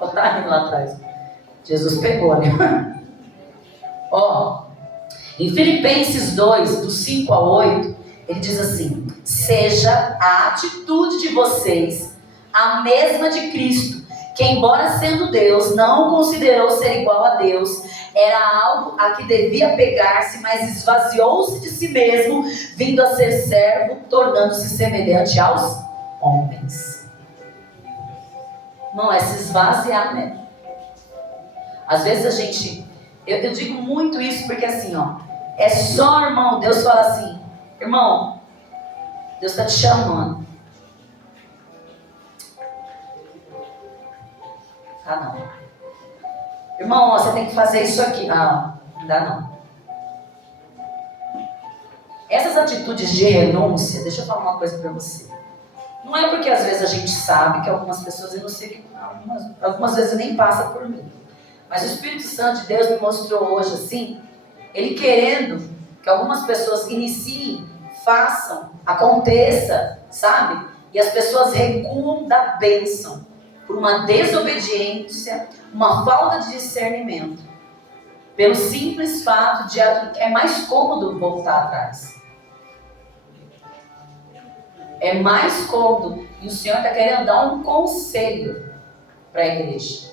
Olha, tá rindo lá atrás. Jesus pegou, né? Ó, em Filipenses 2, do 5 ao 8, ele diz assim, seja a atitude de vocês a mesma de Cristo, que embora sendo Deus, não considerou ser igual a Deus, era algo a que devia pegar-se, mas esvaziou-se de si mesmo, vindo a ser servo, tornando-se semelhante aos homens. Não é se esvaziar, né? Às vezes a gente, eu digo muito isso porque assim, ó, é só, irmão, Deus fala assim, irmão, Deus está te chamando. Ah, não. Irmão, você tem que fazer isso aqui. Ah, não dá não. Essas atitudes de renúncia, deixa eu falar uma coisa para você. Não é porque às vezes a gente sabe que algumas pessoas, eu não sei que algumas vezes nem passa por mim. Mas o Espírito Santo de Deus me mostrou hoje assim, ele querendo que algumas pessoas iniciem, façam, aconteça, sabe? E as pessoas recuam da bênção por uma desobediência, uma falta de discernimento. Pelo simples fato de é mais cômodo voltar atrás. É mais cômodo. E o Senhor está querendo dar um conselho para a igreja.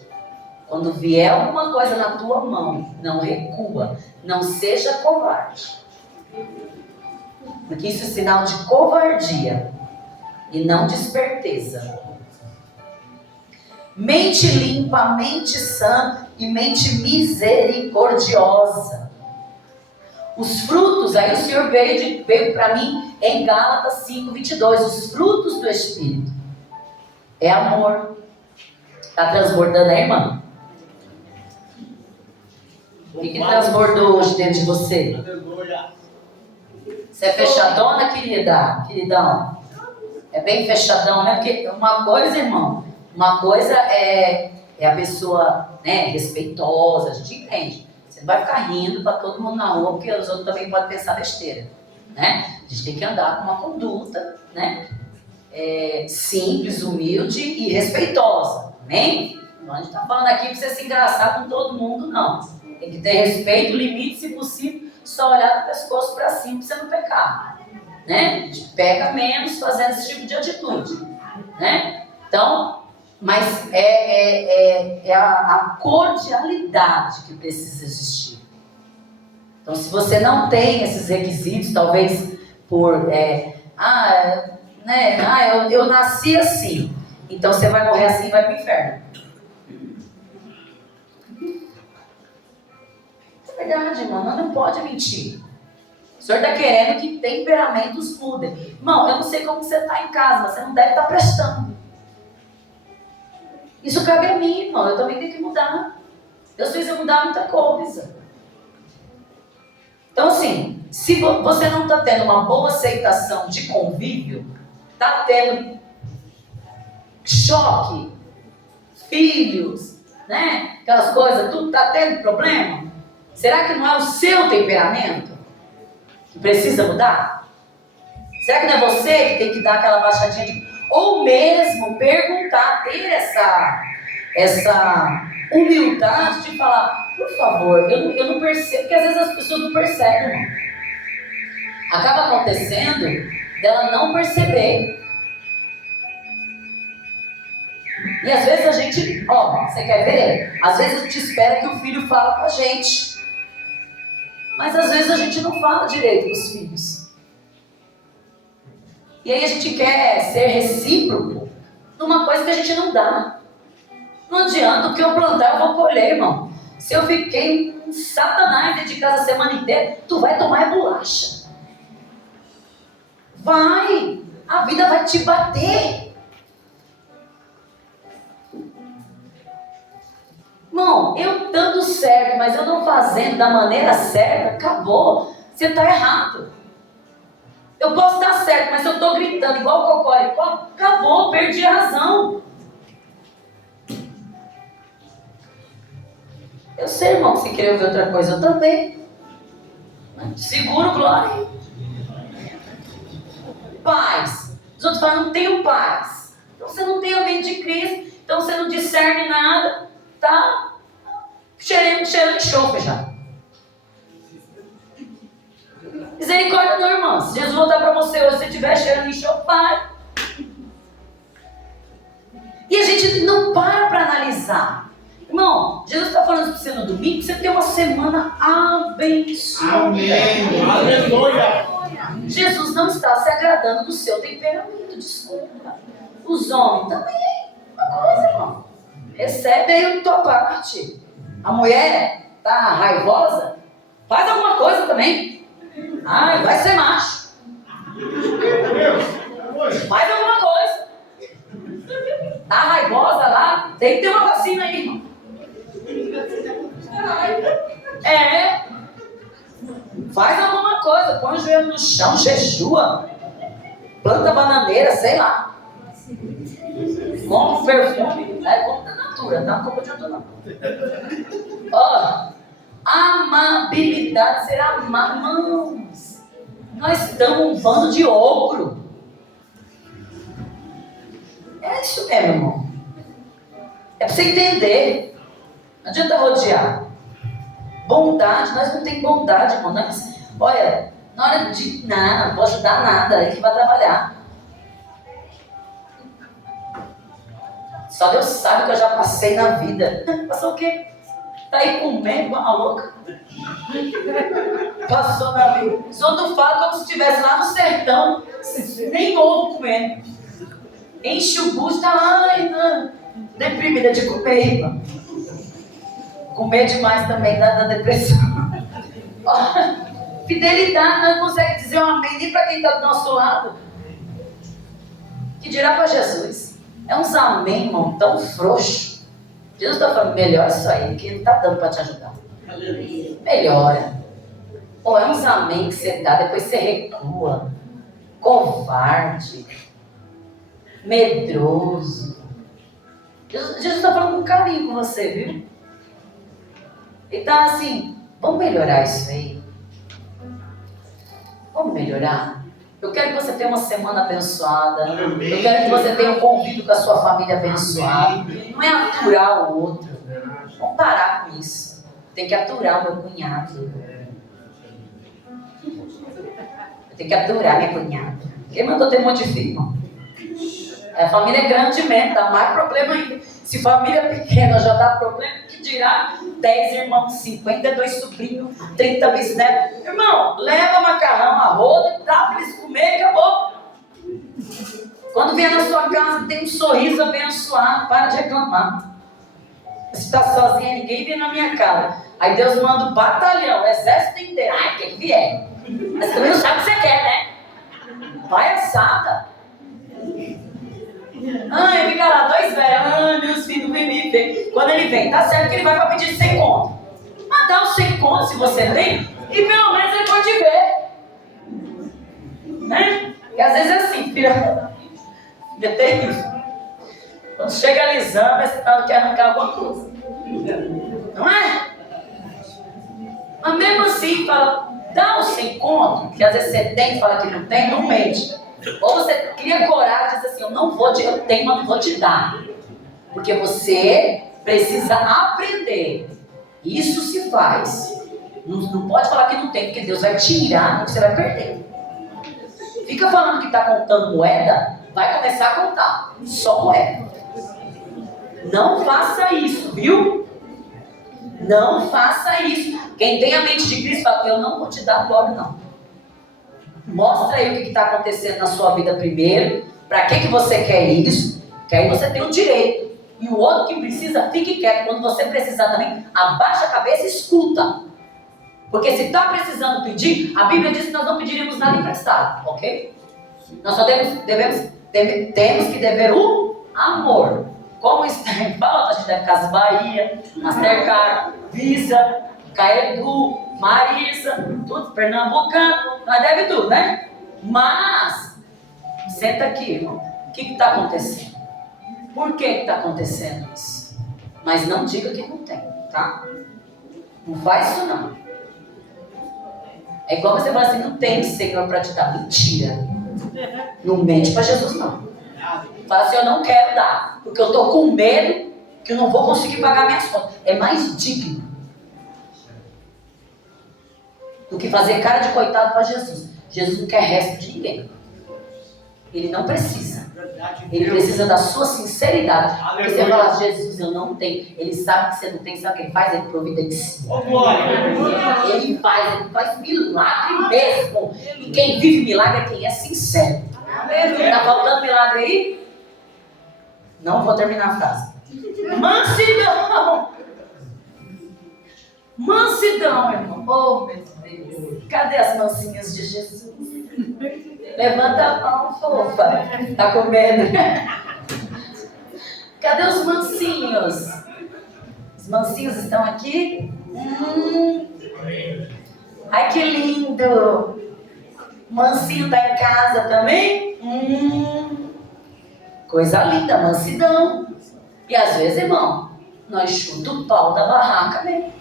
Quando vier alguma coisa na tua mão, não recua. Não seja covarde. Porque isso é sinal de covardia e não de esperteza. Mente limpa, mente sã e mente misericordiosa. Os frutos, aí o Senhor veio para mim em Gálatas 5:22. Os frutos do Espírito é amor. Está transbordando aí, irmã? O que transbordou hoje dentro de você? Você é fechadona, queridão? É bem fechadão, né? Porque uma coisa, irmão, uma coisa é a pessoa, né, respeitosa, a gente entende. Você não vai ficar rindo para todo mundo na rua, porque os outros também podem pensar besteira, né? A gente tem que andar com uma conduta, né? Simples, humilde e respeitosa, amém? Não a gente está falando aqui para você se engraçar com todo mundo, não. Tem que ter respeito, limite, se possível, só olhar do pescoço para cima para você não pecar, né? A gente peca menos fazendo esse tipo de atitude, né? Então, mas é a cordialidade que precisa existir. Então, se você não tem esses requisitos, talvez por eu nasci assim, então você vai morrer assim e vai para o inferno. É verdade, irmão, não pode mentir. O Senhor está querendo que temperamentos mudem. Irmão, eu não sei como você está em casa, mas você não deve estar prestando. Isso cabe a mim, irmão, eu também tenho que mudar. Deus fez eu mudar muita coisa. Então, assim, se você não está tendo uma boa aceitação de convívio, está tendo choque, filhos, né? Aquelas coisas, tudo está tendo problema. Será que não é o seu temperamento que precisa mudar? Será que não é você que tem que dar aquela baixadinha de... Ou mesmo perguntar, ter essa humildade de falar, por favor, eu não percebo, porque às vezes as pessoas não percebem, irmão. Acaba acontecendo dela não perceber. E às vezes a gente, você quer ver? Às vezes a gente espera que o filho fale com a gente. Mas às vezes a gente não fala direito com os filhos. E aí a gente quer ser recíproco numa coisa que a gente não dá. Não adianta, o que eu plantar eu vou colher, irmão. Se eu fiquei um satanás dentro de casa a semana inteira, tu vai tomar bolacha. Vai! A vida vai te bater. Irmão, eu dando certo, mas eu não fazendo da maneira certa, acabou. Você está errado. Eu posso dar certo, mas se eu estou gritando igual o cocó, acabou, perdi a razão. Eu sei, irmão, que você queria ouvir outra coisa, eu também. Seguro, glória. Paz. Os outros falam, não tenho paz. Então você não tem a mente de Cristo, então você não discerne nada. Tá cheirando enxofre já. Misericórdia não, irmão. Se Jesus voltar para você hoje, se estiver cheirando enxofre, vai. E a gente não para analisar. Irmão, Jesus está falando para você no domingo, você tem uma semana abençoada. Amém. Aleluia. Jesus não está se agradando do seu temperamento, desculpa. Os homens também. Uma coisa, irmão. Recebe aí a tua parte. A mulher tá raivosa, faz alguma coisa também. Vai ser macho. Faz alguma coisa. Tá raivosa lá, tem que ter uma vacina aí, irmão. Faz alguma coisa, põe o joelho no chão, jejua, planta bananeira, sei lá. Compra um perfume, compra da Natura, tá? Não compra de outro não. Ó, amabilidade, ser amado. Irmãos, nós estamos um bando de ogro. É isso mesmo, irmão. É pra você entender. Não adianta rodear. Bondade, nós não temos bondade, irmão. Olha, na hora de nada, não vou ajudar nada, ele que vai trabalhar. Só Deus sabe o que eu já passei na vida. Passou o quê? Tá aí comendo igual uma louca. Passou na vida. Só tu fala como se estivesse lá no sertão, nem ovo comendo. Enche o bucho, tá lá, deprimida de comer, irmã. Comer demais também dá depressão. Fidelidade, não consegue dizer um amém nem para quem está do nosso lado. Que dirá para Jesus? É uns amém, irmão, tão frouxo. Jesus está falando, melhora isso aí, que não está dando para te ajudar. Melhora. Pô, é uns amém que você dá, depois você recua. Covarde. Medroso. Jesus está falando com carinho com você, viu? Ele está assim, vamos melhorar isso aí. Vamos melhorar? Eu quero que você tenha uma semana abençoada. Eu quero que você tenha um convívio com a sua família abençoada. Não é aturar o outro. Vamos parar com isso. Tem que aturar o meu cunhado. Eu tenho que aturar minha cunhada. Quem mandou ter um monte de filho, irmão? A família é grande mesmo, dá mais problema ainda. Se família é pequena já dá problema, que dirá 10 irmãos, 52 sobrinhos, 30 bisnetos. Irmão, leva macarrão, arroz, dá para eles comer e acabou. Quando vier na sua casa, tem um sorriso abençoado, para de reclamar. Se está sozinha, ninguém vem na minha casa. Aí Deus manda um batalhão, o exército inteiro. Ai, quem vier. Mas também não sabe o que você quer, né? Palhaçada. Ai, fica lá, 2 velhos. Ai, meus filhos vêm me ver. Quando ele vem, tá certo que ele vai para pedir 100 conto. Mas dá os 100 conto se você tem, e pelo menos ele pode ver. Né? E às vezes é assim, filha. É terrível. Quando chega a Lisandra, esse tal quer arrancar alguma coisa. Não é? Mas mesmo assim, fala, dá os 100 conto, que às vezes você tem e fala que não tem, não mente. Ou você cria coragem e diz assim, eu tenho, mas não vou te dar. Porque você precisa aprender. Isso se faz. Não pode falar que não tem, porque Deus vai tirar, você vai perder. Fica falando que está contando moeda, vai começar a contar. Só moeda. Não faça isso, viu? Não faça isso. Quem tem a mente de Cristo fala, eu não vou te dar glória, não. Mostra aí o que está acontecendo na sua vida primeiro. Para que você quer isso? Que aí você tem o direito. E o outro que precisa, fique quieto. Quando você precisar também, abaixa a cabeça e escuta. Porque se está precisando pedir, a Bíblia diz que nós não pediremos nada emprestado, ok? Nós só temos que dever o amor. Como está em falta, a gente deve Casas Bahia, Mastercard, Visa, Caedu, Marisa, tudo, Pernambucano, nós deve tudo, né? Mas, senta aqui, irmão. O que está acontecendo? Por que está acontecendo isso? Mas não diga que não tem, tá? Não faz isso não. É igual você falar assim, não tem Senhor para te dar. Mentira. Não mente para Jesus não. Fala assim, eu não quero dar, porque eu estou com medo que eu não vou conseguir pagar minhas contas. É mais digno do que fazer cara de coitado para Jesus. Jesus não quer resto de ninguém. Ele não precisa. Ele precisa da sua sinceridade. Porque você fala, Jesus, eu não tenho. Ele sabe que você não tem, sabe o que ele faz? Ele providencia. Ele faz milagre mesmo. E quem vive milagre é quem é sincero. Está faltando milagre aí? Não vou terminar a frase. Mansidão. Mansidão, irmão. Oh, meu Deus. Cadê as mansinhas de Jesus? Levanta a mão, fofa. Tá com medo? Cadê os mansinhos? Os mansinhos estão aqui? Ai, que lindo. Mansinho tá em casa também? Coisa linda, mansidão. E às vezes, irmão, nós chutamos o pau da barraca mesmo.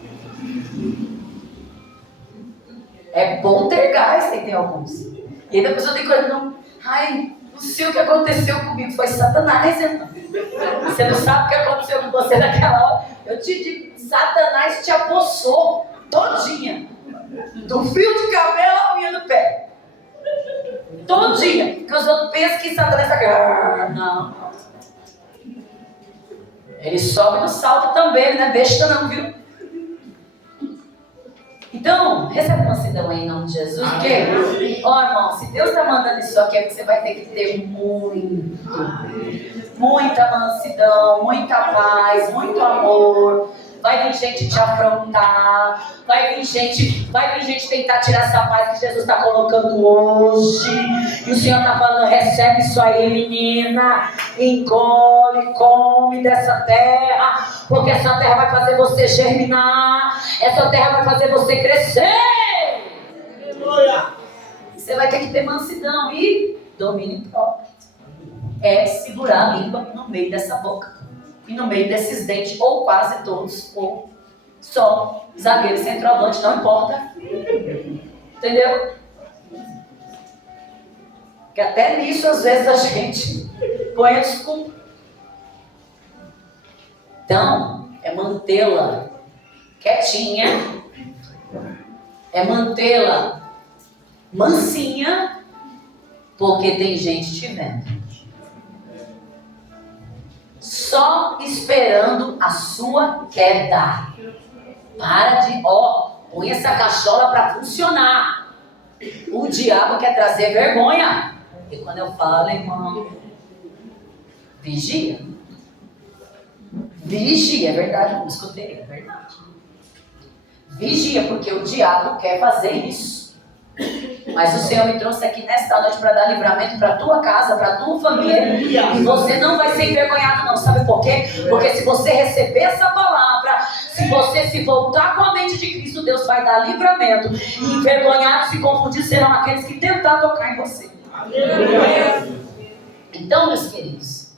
É bom ter gás, tem alguns. E aí depois eu tenho coisa, não, ai, não sei o que aconteceu comigo, foi Satanás, irmão. Você não sabe o que aconteceu com você naquela hora. Eu te digo, Satanás te apossou todinha. Do fio de cabelo à unha do pé. Todinha. Porque os outros pensam que Satanás está... Não. Ele sobe no salto também, ele não é besta não, viu? Então, recebe mansidão aí em nome de Jesus. Porque, ó irmão, se Deus está mandando isso aqui, é que você vai ter que ter muita mansidão, muita paz, muito amor. Vai vir gente te afrontar, vai vir gente tentar tirar essa paz que Jesus está colocando hoje. E o Senhor está falando, recebe isso aí, menina, engole, come dessa terra, porque essa terra vai fazer você germinar, essa terra vai fazer você crescer. Você vai ter que ter mansidão e domínio próprio. É segurar a língua no meio dessa boca. E no meio desses dentes, ou quase todos, ou só zagueiro, centroavante, não importa. Entendeu? Que até nisso, às vezes, a gente põe a desculpa. Então, é mantê-la quietinha, é mantê-la mansinha, porque tem gente te vendo. Só esperando a sua queda. Para de, põe essa cachola para funcionar. O diabo quer trazer vergonha. E quando eu falo, irmão, vigia. Vigia, é verdade, eu não escutei, é verdade. Vigia, porque o diabo quer fazer isso. Mas o Senhor me trouxe aqui nesta noite para dar livramento para a tua casa, para a tua família. E você não vai ser envergonhado não, sabe por quê? Porque se você receber essa palavra, se você se voltar com a mente de Cristo, Deus vai dar livramento. E envergonhados e confundidos serão aqueles que tentar tocar em você. Então, meus queridos,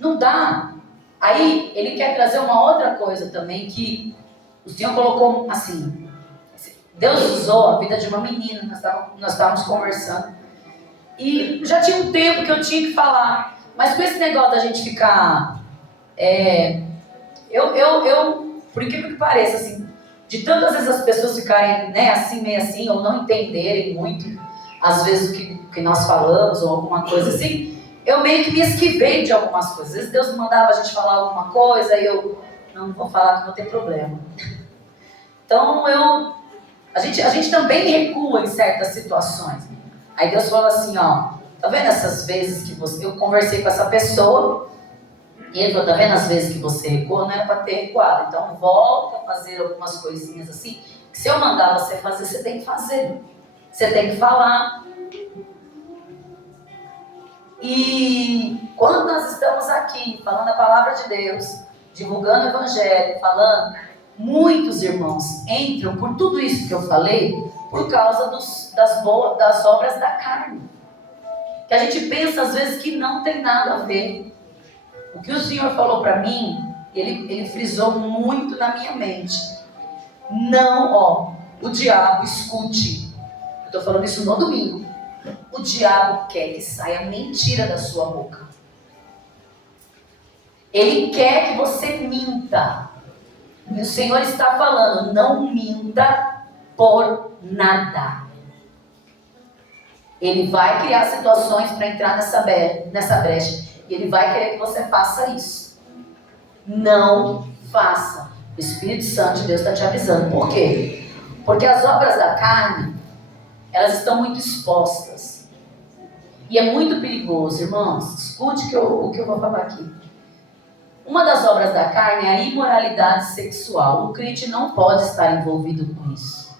não dá. Aí, ele quer trazer uma outra coisa também, que o Senhor colocou assim... Deus usou a vida de uma menina, nós estávamos conversando. E já tinha um tempo que eu tinha que falar. Mas com esse negócio da gente ficar... por incrível que pareça, assim, de tantas vezes as pessoas ficarem, né, assim, meio assim, ou não entenderem muito, às vezes, o que nós falamos, ou alguma coisa assim, eu meio que me esquivei de algumas coisas. Às vezes Deus mandava a gente falar alguma coisa, e eu não vou falar que não tem problema. Então, A gente também recua em certas situações. Aí Deus falou assim, tá vendo essas vezes que eu conversei com essa pessoa, e ele falou, tá vendo as vezes que você recuou? Não era para ter recuado. Então volta a fazer algumas coisinhas assim, que se eu mandar você fazer, você tem que fazer. Você tem que falar. E quando nós estamos aqui, falando a palavra de Deus, divulgando o evangelho, falando... Muitos irmãos entram por tudo isso que eu falei, por causa das obras da carne. Que a gente pensa às vezes que não tem nada a ver. O que o Senhor falou para mim, ele frisou muito na minha mente. Não, o diabo, escute. Eu estou falando isso no domingo. O diabo quer que saia mentira da sua boca. Ele quer que você minta. E o Senhor está falando, não minta por nada. Ele vai criar situações para entrar nessa brecha. E ele vai querer que você faça isso. Não faça. O Espírito Santo de Deus está te avisando. Por quê? Porque as obras da carne, elas estão muito expostas. E é muito perigoso, irmãos. Escute o que eu vou falar aqui. Uma das obras da carne é a imoralidade sexual. O crente não pode estar envolvido com isso.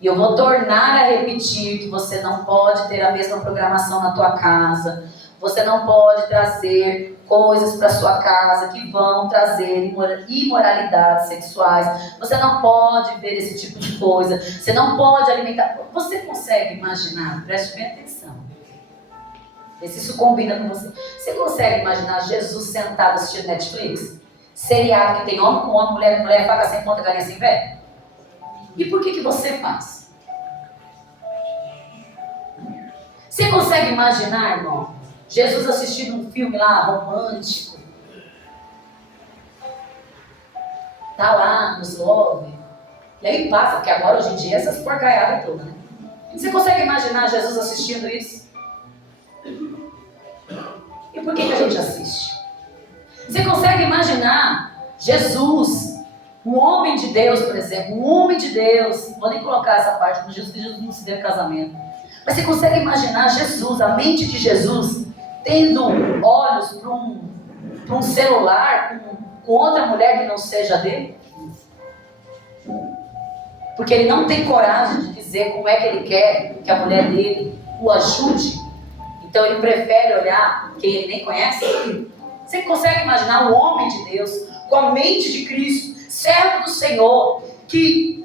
E eu vou tornar a repetir que você não pode ter a mesma programação na tua casa. Você não pode trazer coisas para sua casa que vão trazer imoralidades sexuais. Você não pode ver esse tipo de coisa. Você não pode alimentar. Você consegue imaginar? Preste bem atenção. Vê se isso combina com você. Você consegue imaginar Jesus sentado assistindo Netflix? Seriado que tem homem com homem, mulher com mulher, faca sem ponta, galinha sem pé? E por que você faz? Você consegue imaginar, irmão, Jesus assistindo um filme lá, romântico? Tá lá, nos love. E aí passa, porque agora hoje em dia essas porcaiadas todas, né? Você consegue imaginar Jesus assistindo isso? E por que a gente assiste? Você consegue imaginar Jesus, um homem de Deus, por exemplo, um homem de Deus, não vou nem colocar essa parte com Jesus, que Jesus não se deu casamento, mas você consegue imaginar Jesus, a mente de Jesus, tendo olhos para um celular com outra mulher que não seja dele? Porque ele não tem coragem de dizer como é que ele quer que a mulher dele o ajude. Então ele prefere olhar quem ele nem conhece. Você consegue imaginar um homem de Deus, com a mente de Cristo, servo do Senhor, que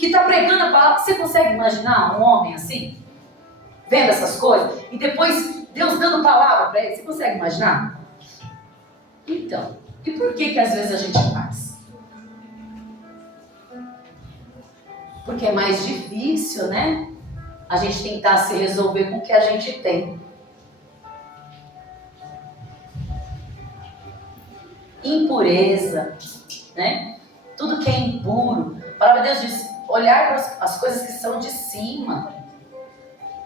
está pregando a palavra? Você consegue imaginar um homem assim? Vendo essas coisas? E depois Deus dando palavra para ele? Você consegue imaginar? Então, e por que às vezes a gente faz? Porque é mais difícil, né? A gente tentar se resolver com o que a gente tem. Impureza, né? Tudo que é impuro. A palavra de Deus diz, olhar para as coisas que são de cima.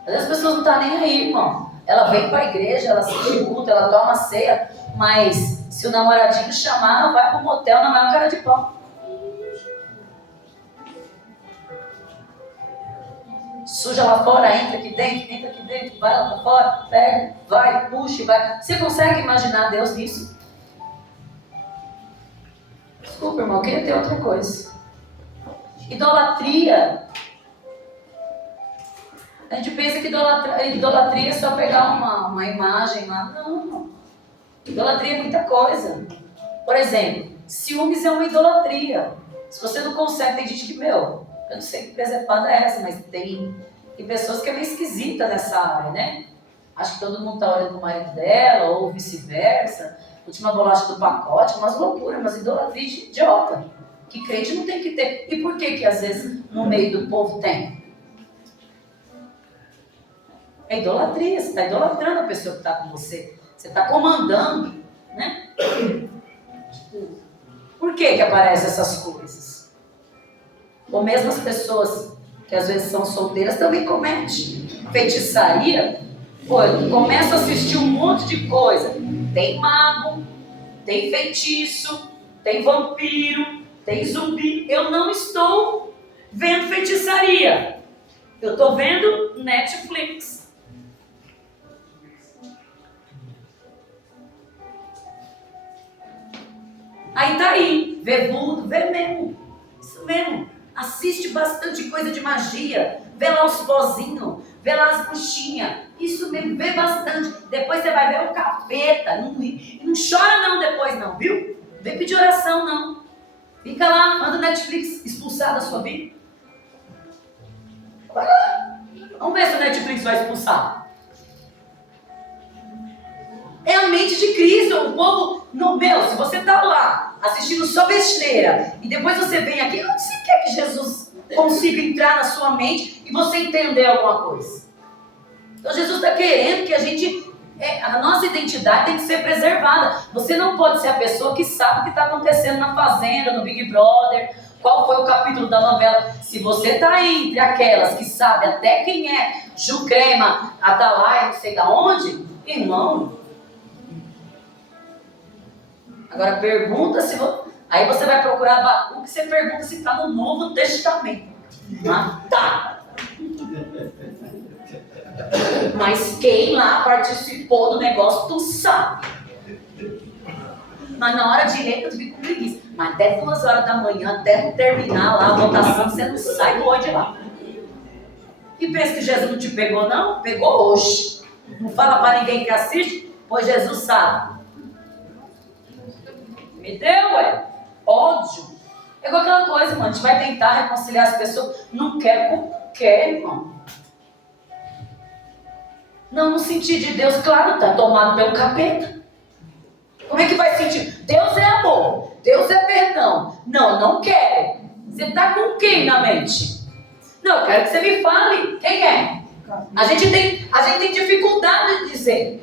Às vezes as pessoas não estão nem aí, irmão. Ela vem para a igreja, ela assiste culto, ela toma ceia, mas se o namoradinho chamar, ela vai para o motel na maior cara de pau. Suja lá fora, entra aqui dentro, vai lá para fora, pega, vai, puxa, vai. Você consegue imaginar Deus nisso? Desculpa, irmão, eu queria ter outra coisa. Idolatria. A gente pensa que idolatria é só pegar uma imagem lá. Não. Idolatria é muita coisa. Por exemplo, ciúmes é uma idolatria. Se você não consegue, tem gente que, eu não sei que presepada é essa, mas tem pessoas que é meio esquisita nessa área, né? Acho que todo mundo tá olhando pro marido dela, ou vice-versa. Última bolacha do pacote, umas loucuras, umas idolatrias de idiota. Que crente não tem que ter. E por que às vezes no meio do povo tem? É idolatria, você está idolatrando a pessoa que está com você. Você está comandando, né? Por que aparecem essas coisas? Ou mesmo as pessoas que às vezes são solteiras também cometem feitiçaria. Pô, eu começo a assistir um monte de coisa. Tem mago, tem feitiço, tem vampiro, tem zumbi. Eu não estou vendo feitiçaria. Eu estou vendo Netflix. Aí tá aí, vê vulto, vê mesmo. Isso mesmo. Assiste bastante coisa de magia. Vê lá os pozinhos, vê lá as bruxinhas. Isso mesmo, vê bastante. Depois você vai ver o capeta. Não chora não depois não, viu? Não vem pedir oração não. Fica lá, manda o Netflix expulsar da sua vida. Vai lá. Vamos ver se o Netflix vai expulsar. É a mente de Cristo. O povo, se você tá lá assistindo só besteira e depois você vem aqui, não sei o que é que Jesus consiga entrar na sua mente e você entender alguma coisa. Então Jesus está querendo que a nossa identidade tem que ser preservada. Você não pode ser a pessoa que sabe o que está acontecendo na Fazenda, no Big Brother, qual foi o capítulo da novela. Se você está entre aquelas que sabe até quem é Jucrema, Atalaia, não sei da onde, irmão. Agora pergunta se você... Aí você vai procurar Abacuque, você pergunta se está no Novo Testamento. Tá. Mas quem lá participou do negócio, tu sabe. Mas na hora de ler, eu fico com preguiça. Mas até 2 horas da manhã, até não terminar lá a votação, você não sai do de lá. E pensa que Jesus não te pegou, não? Pegou hoje. Não fala para ninguém que assiste, pois Jesus sabe. Me deu, ódio. É igual aquela coisa, mano. A gente vai tentar reconciliar as pessoas. Não quero, como quer, irmão. Não, no sentido de Deus, claro, tá tomado pelo capeta. Como é que vai sentir? Deus é amor, Deus é perdão. Não, eu não quero. Você tá com quem na mente? Não, eu quero que você me fale. Quem é? A gente tem dificuldade de dizer.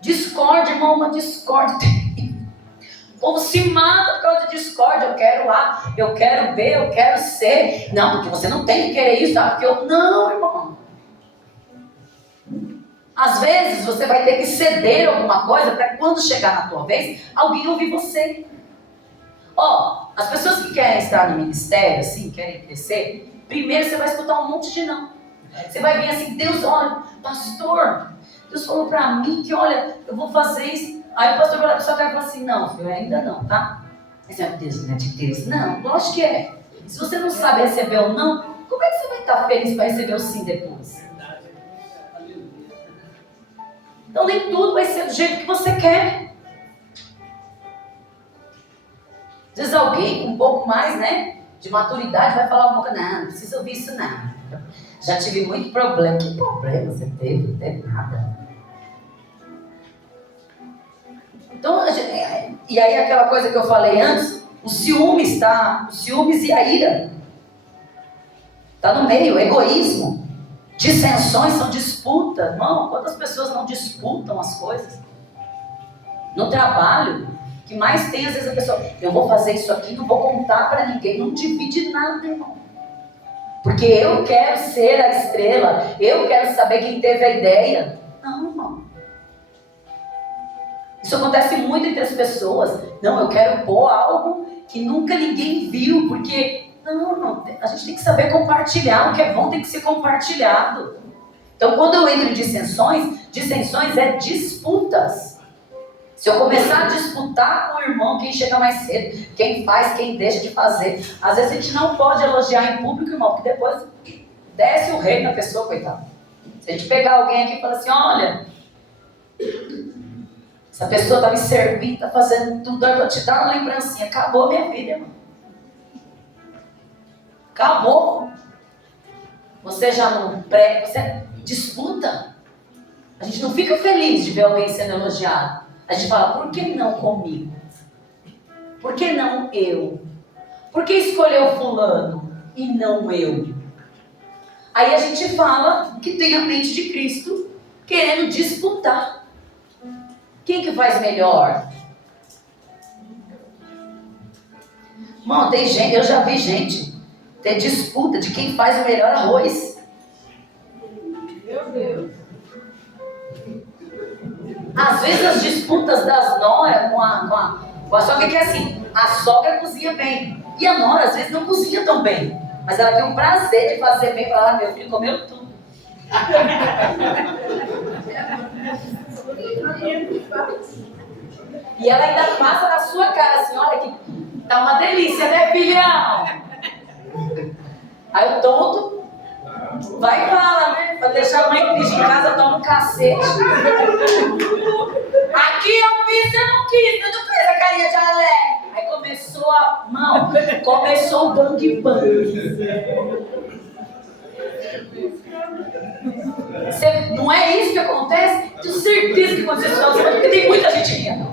Discórdia, irmão, uma discórdia. O povo se mata por causa de discórdia. Eu quero A, eu quero B, eu quero C. Não, porque você não tem que querer isso, sabe? Porque eu... Não, irmão. Às vezes você vai ter que ceder alguma coisa para quando chegar na tua vez, alguém ouvir você. Ó, as pessoas que querem estar no ministério, assim, querem crescer, primeiro você vai escutar um monte de não. Você vai vir assim, Deus, olha, pastor, Deus falou para mim que, olha, eu vou fazer isso. Aí o pastor vai lá para sua cara e fala assim, não, filho, ainda não, tá? Mas é Deus, não é de Deus? Não, lógico que é. Se você não sabe receber o não, como é que você vai estar feliz para receber o sim depois? Então nem tudo vai ser do jeito que você quer. Às vezes alguém com um pouco mais, né, de maturidade vai falar um pouco, não precisa ouvir isso não. Já tive muito problema. Que problema você teve? Não teve nada. Então, e aí aquela coisa que eu falei antes, o ciúmes e a ira. Está no meio, egoísmo. Dissensões são disputas. Irmão, quantas pessoas não disputam as coisas? No trabalho, o que mais tem, às vezes a pessoa, eu vou fazer isso aqui, não vou contar para ninguém, não divide nada, irmão. Porque eu quero ser a estrela, eu quero saber quem teve a ideia. Não, irmão. Isso acontece muito entre as pessoas. Não, eu quero pôr algo que nunca ninguém viu, porque... Não, a gente tem que saber compartilhar. O que é bom tem que ser compartilhado. Então, quando eu entro em dissensões é disputas. Se eu começar a disputar com o irmão, quem chega mais cedo, quem faz, quem deixa de fazer. Às vezes a gente não pode elogiar em público, irmão, porque depois desce o rei na pessoa, coitado. Se a gente pegar alguém aqui e falar assim, olha, essa pessoa está me servindo, está fazendo tudo, eu vou te dar uma lembrancinha. Acabou a minha vida, irmão. Acabou. Você já não você disputa. A gente não fica feliz de ver alguém sendo elogiado. A gente fala, por que não comigo? Por que não eu? Por que escolheu fulano e não eu? Aí a gente fala que tem a mente de Cristo querendo disputar. Quem que faz melhor? Irmão, tem gente, eu já vi gente ter disputa de quem faz o melhor arroz. Meu Deus. Às vezes as disputas das noras com a sogra, que é assim, a sogra cozinha bem. E a nora às vezes não cozinha tão bem. Mas ela tem um prazer de fazer bem para lá, meu filho comeu tudo. E ela ainda passa na sua cara assim, olha que tá uma delícia, né, filhão? Aí o tonto vai e fala, né? Pra deixar a mãe triste em casa, toma um cacete. Aqui eu fiz, você não quis, você não fez a carinha de alegre. Aí começou a mão, começou o bang bang. Não é isso que acontece? Tenho certeza que acontece isso, porque tem muita gente rindo.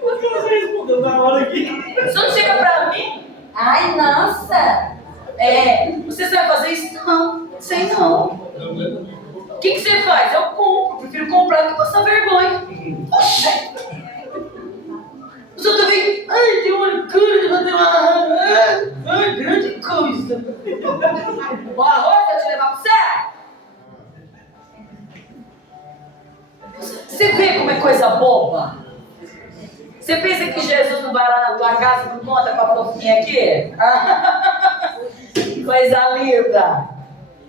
Por que você respondeu na hora aqui? Você não chega pra mim? Ai, nossa! Você sabe fazer isso? Não, sei não. O que você faz? Eu compro, prefiro comprar do que passar vergonha. Oxê! Os outros vêm, ai, tem uma cura de fazer uma... Ai, grande coisa. O arroz vai te levar pro céu? Você vê como é coisa boba? Você pensa que Jesus não vai lá na tua casa e não conta com a fofinha aqui? Coisa linda!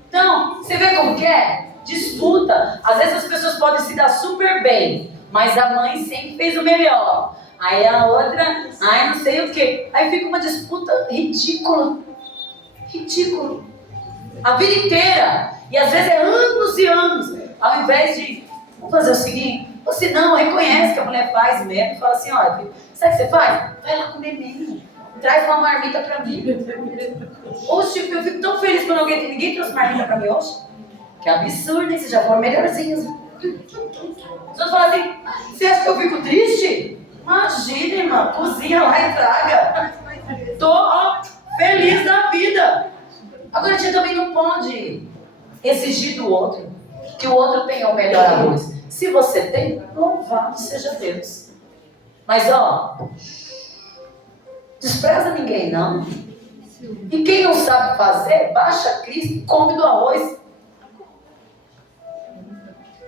Então, você vê como que é? Disputa. Às vezes as pessoas podem se dar super bem, mas a mãe sempre fez o melhor. Aí a outra, ai, não sei o quê. Aí fica uma disputa ridícula. Ridícula. A vida inteira. E às vezes é anos e anos. Ao invés de, vamos fazer o seguinte, ou se não, reconhece que a mulher faz mesmo. E fala assim, olha, sabe o que você faz? Vai lá comer mesmo. Traz uma marmita pra mim. Oxe, eu fico tão feliz quando ninguém trouxe marmita pra mim hoje. Que absurdo, hein? Vocês já foram melhorzinhos. Os outros falam assim, você acha que eu fico triste? Imagina, irmã, cozinha lá e traga. Tô, ó, feliz da vida. Agora a gente também não pode exigir do outro que o outro tenha o melhor arroz. Se você tem, louvado seja Deus. Mas ó, despreza ninguém não. E quem não sabe fazer, baixa Cristo e come do arroz.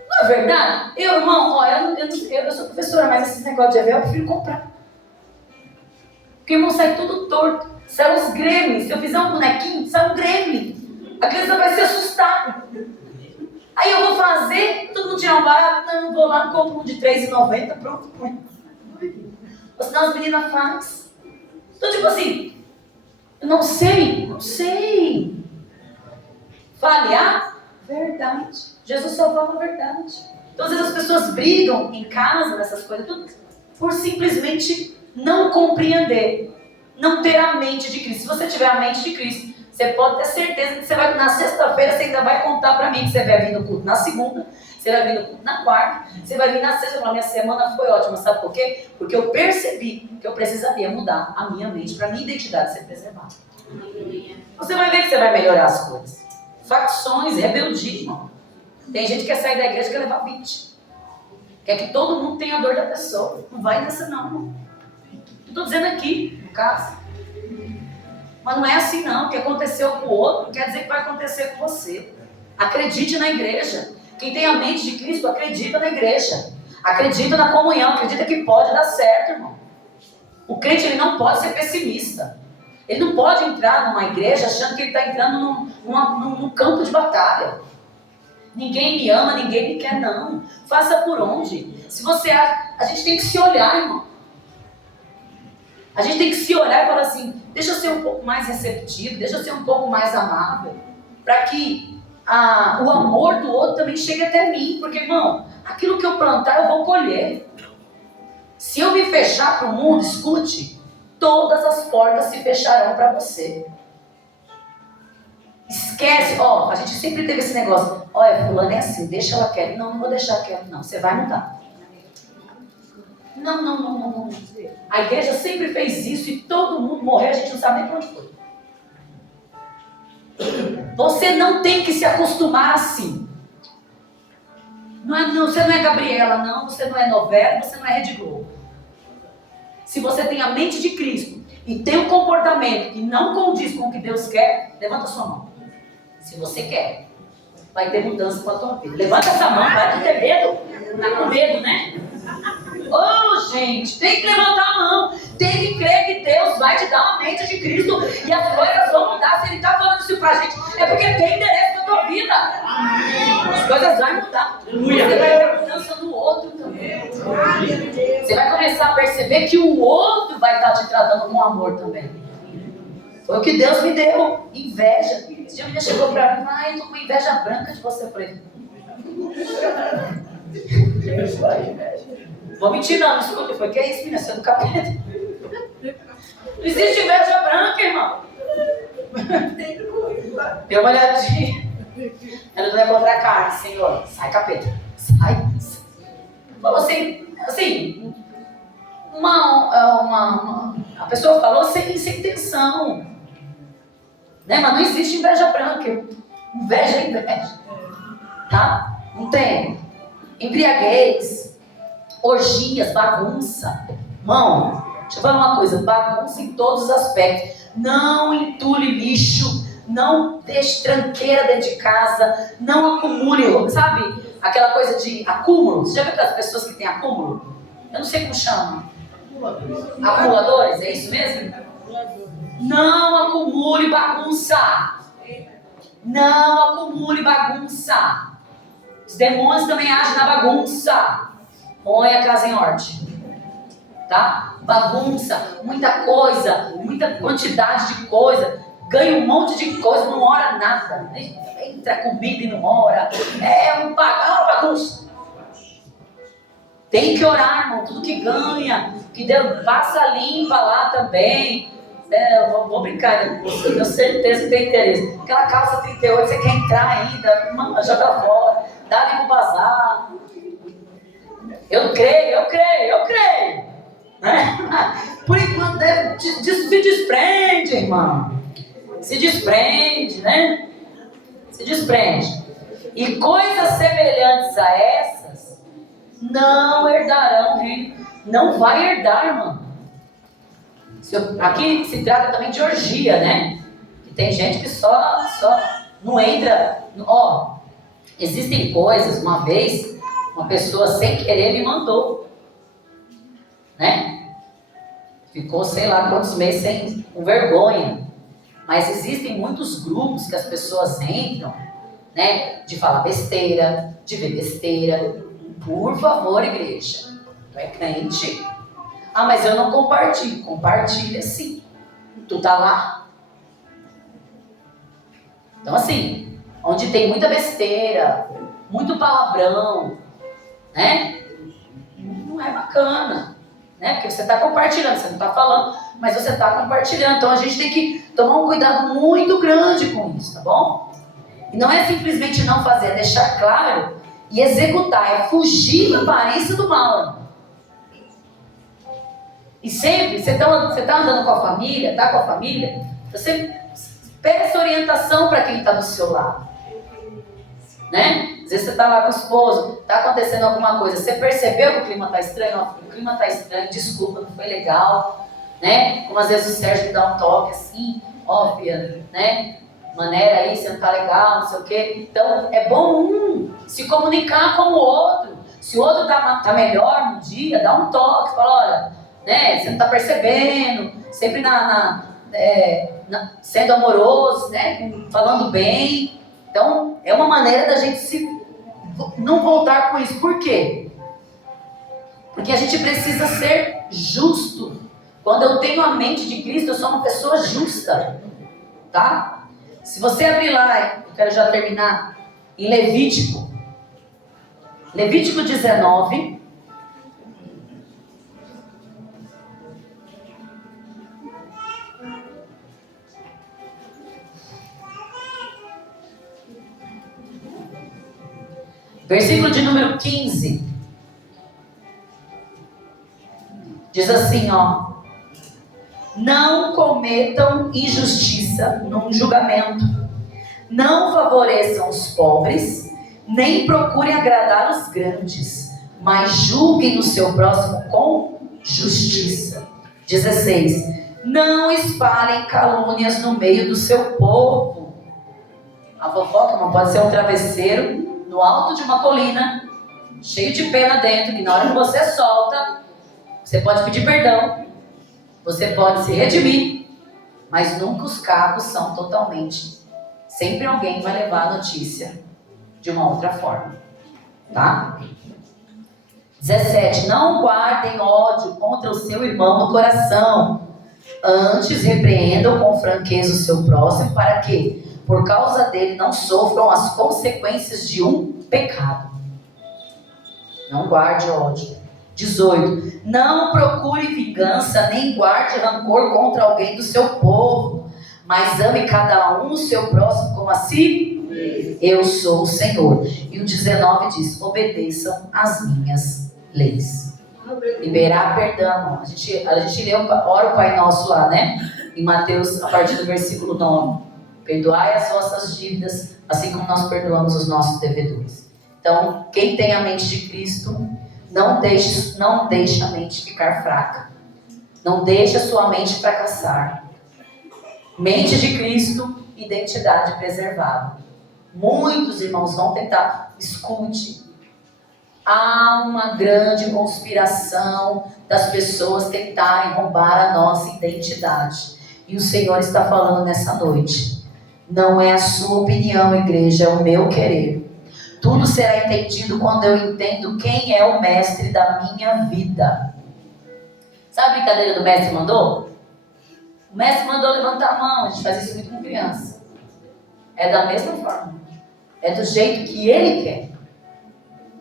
Não é verdade? Eu, irmão, ó, eu sou professora, mas esses negócios de avião eu prefiro comprar. Porque, irmão, sai tudo torto. Sai os gremlins. Se eu fizer um bonequinho, sai um gremlin. A criança vai se assustar. Aí eu vou fazer, todo mundo tirar um barato, não vou lá, compro um de R$3,90, pronto, põe. Ou senão as meninas fazem. Então, tipo assim, eu não sei. Falhar? Verdade. Jesus só fala a verdade. Então, às vezes as pessoas brigam em casa, nessas coisas, tudo por simplesmente não compreender, não ter a mente de Cristo. Se você tiver a mente de Cristo, você pode ter certeza que você vai, na sexta-feira, você ainda vai contar para mim que você vai vir no culto na segunda, você vai vir no culto na quarta, você vai vir na sexta. A minha semana foi ótima, sabe por quê? Porque eu percebi que eu precisaria mudar a minha mente para a minha identidade ser preservada. Você vai ver que você vai melhorar as coisas. Facções, rebeldia, irmão. Tem gente que quer sair da igreja e quer levar 20. Quer que todo mundo tenha a dor da pessoa. Não vai nessa não, irmão. Estou dizendo aqui, no caso. Mas não é assim não. O que aconteceu com o outro não quer dizer que vai acontecer com você. Acredite na igreja. Quem tem a mente de Cristo acredita na igreja. Acredita na comunhão. Acredita que pode dar certo, irmão. O crente ele não pode ser pessimista. Ele não pode entrar numa igreja achando que ele está entrando num campo de batalha. Ninguém me ama, ninguém me quer, não. Faça por onde. Se você acha, a gente tem que se olhar, irmão. A gente tem que se olhar e falar assim, deixa eu ser um pouco mais receptivo, deixa eu ser um pouco mais amável, para que o amor do outro também chegue até mim. Porque, irmão, aquilo que eu plantar eu vou colher. Se eu me fechar para o mundo, escute, todas as portas se fecharão para você. Esquece, ó, a gente sempre teve esse negócio, olha, fulano é assim, deixa ela quieto. Não vou deixar quieto, não, você vai mudar. Não. A igreja sempre fez isso e todo mundo morreu, a gente não sabe nem para onde foi. Você não tem que se acostumar assim. Você não é Gabriela, não, você não é novela, você não é Rede Globo. Se você tem a mente de Cristo e tem um comportamento que não condiz com o que Deus quer, levanta sua mão. Se você quer, vai ter mudança com a tua vida. Levanta essa mão, vai ter medo. Tá com medo, né? Gente, tem que levantar a mão. Tem que crer que Deus vai te dar uma mente de Cristo e as coisas vão mudar. Se Ele está falando isso pra gente, é porque tem interesse na tua vida. As coisas vão mudar. Você vai ver mudança no outro também. Você vai começar a perceber que o outro vai estar te tratando com amor também. Foi o que Deus me deu, inveja. Esse dia a menina chegou pra mim, eu tô com inveja branca de você. Eu falei, vou mentir não, escuta. Eu falei, que é isso, menina? Você é do capeta. Não existe inveja branca, irmão. Deu uma olhadinha. Eu não vai contra a carne, Senhor. Sai, capeta. Sai. Falou assim, a pessoa falou sem intenção. Né? Mas não existe inveja branca. Inveja é inveja. Tá? Não tem. Embriaguez, orgias, bagunça. Irmão, deixa eu falar uma coisa. Bagunça em todos os aspectos. Não entule lixo. Não deixe tranqueira dentro de casa. Não acumule, sabe? Aquela coisa de acúmulo. Você já viu aquelas pessoas que têm acúmulo? Eu não sei como chama. Acumuladores, é isso mesmo? Não acumule bagunça. Não acumule bagunça. Os demônios também agem na bagunça. Põe a casa em ordem. Tá? Bagunça, muita coisa, muita quantidade de coisa. Ganha um monte de coisa, não ora nada. Entra comida e não ora. É uma bagunça. Tem que orar, irmão. Tudo que ganha, que Deus passa limpa lá também. eu vou brincar, né? Eu tenho certeza que tem interesse. Aquela calça 38, você quer entrar ainda, mano, joga fora, dá ali pro bazar. Eu creio. Né? Por enquanto, se desprende, irmão. Se desprende, né? Se desprende. E coisas semelhantes a essas não herdarão o reino. Não vai herdar, irmão. Aqui se trata também de orgia, né? Que tem gente que só não entra. Ó, existem coisas. Uma vez, uma pessoa sem querer me mandou, né? Ficou sei lá quantos meses com vergonha. Mas existem muitos grupos que as pessoas entram, né? De falar besteira, de ver besteira. Por favor, igreja, tu é crente? Ah, mas eu não compartilho. Compartilha sim. Tu tá lá? Então assim, onde tem muita besteira, muito palavrão, né? Não é bacana, né? Porque você está compartilhando, você não está falando, mas você está compartilhando. Então a gente tem que tomar um cuidado muito grande com isso, tá bom? E não é simplesmente não fazer, é deixar claro e executar, é fugir da aparência do mal. E sempre, você tá andando com a família, tá com a família, você peça orientação para quem está do seu lado. Né? Às vezes você está lá com o esposo, está acontecendo alguma coisa, você percebeu que o clima está estranho? Ó, o clima está estranho, desculpa, não foi legal. Né? Como às vezes o Sérgio me dá um toque assim, ó, filha, né? Maneira aí, você não está legal, não sei o quê. Então é bom se comunicar com o outro. Se o outro tá melhor no dia, dá um toque, fala, olha, né? Você não está percebendo, sempre sendo amoroso, né? Falando bem. Então, é uma maneira da gente não voltar com isso. Por quê? Porque a gente precisa ser justo. Quando eu tenho a mente de Cristo, eu sou uma pessoa justa. Tá? Se você abrir lá, eu quero já terminar, em Levítico 19. Versículo de número 15. Diz assim, ó. Não cometam injustiça num julgamento. Não favoreçam os pobres, nem procurem agradar os grandes, mas julguem o seu próximo com justiça. 16. Não espalhem calúnias no meio do seu povo. A fofoca não pode ser um travesseiro no alto de uma colina, cheio de pena dentro, que na hora que você solta, você pode pedir perdão, você pode se redimir, mas nunca os cabos são totalmente. Sempre alguém vai levar a notícia de uma outra forma. Tá? 17. Não guardem ódio contra o seu irmão no coração. Antes repreendam com franqueza o seu próximo, para que, por causa dele, não sofram as consequências de um pecado. Não guarde ódio. 18. Não procure vingança, nem guarde rancor contra alguém do seu povo, mas ame cada um o seu próximo como a si. Eu sou o Senhor. E o 19 diz: obedeçam as minhas leis. Liberar perdão. A gente lê, ora o Pai Nosso lá, né? Em Mateus, a partir do versículo 9. Perdoai as vossas dívidas, assim como nós perdoamos os nossos devedores. Então, quem tem a mente de Cristo, não deixe a mente ficar fraca. Não deixe a sua mente fracassar. Mente de Cristo, identidade preservada. Muitos irmãos vão tentar. Escute. Há uma grande conspiração das pessoas tentarem roubar a nossa identidade. E o Senhor está falando nessa noite. Não é a sua opinião, igreja, é o meu querer. Tudo será entendido quando eu entendo quem é o mestre da minha vida. Sabe a brincadeira do mestre mandou? O mestre mandou levantar a mão. A gente faz isso muito com criança. É da mesma forma. É do jeito que Ele quer.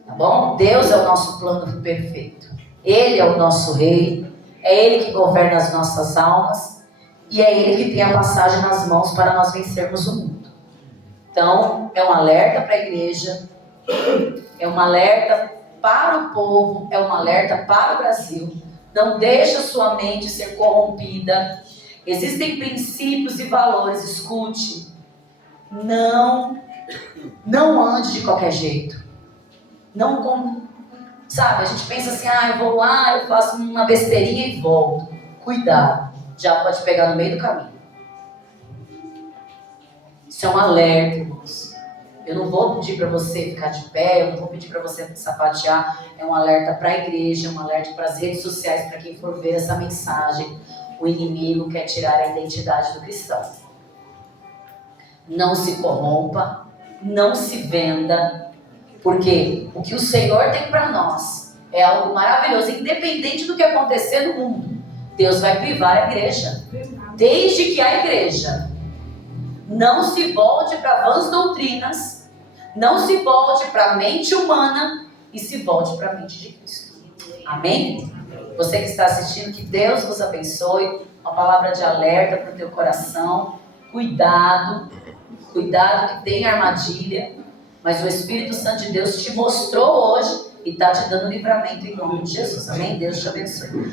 Tá bom? Deus é o nosso plano perfeito. Ele é o nosso rei. É Ele que governa as nossas almas. E é Ele que tem a passagem nas mãos para nós vencermos o mundo. Então, é um alerta para a igreja, é um alerta para o povo, é um alerta para o Brasil. Não deixe a sua mente ser corrompida. Existem princípios e valores, escute. Não ande de qualquer jeito. Sabe, a gente pensa assim, eu vou lá, eu faço uma besteirinha e volto. Cuidado, já pode pegar no meio do caminho. Isso é um alerta, irmãos. Eu não vou pedir para você ficar de pé, eu não vou pedir para você sapatear. É um alerta para a igreja, é um alerta para as redes sociais, para quem for ver essa mensagem. O inimigo quer tirar a identidade do cristão. Não se corrompa, não se venda, porque o que o Senhor tem para nós é algo maravilhoso, independente do que acontecer no mundo. Deus vai privar a igreja, desde que a igreja não se volte para vãs doutrinas, não se volte para a mente humana e se volte para a mente de Cristo. Amém? Você que está assistindo, que Deus vos abençoe. Uma palavra de alerta para o teu coração. Cuidado que tem armadilha, mas o Espírito Santo de Deus te mostrou hoje e está te dando livramento em nome de Jesus. Amém? Deus te abençoe.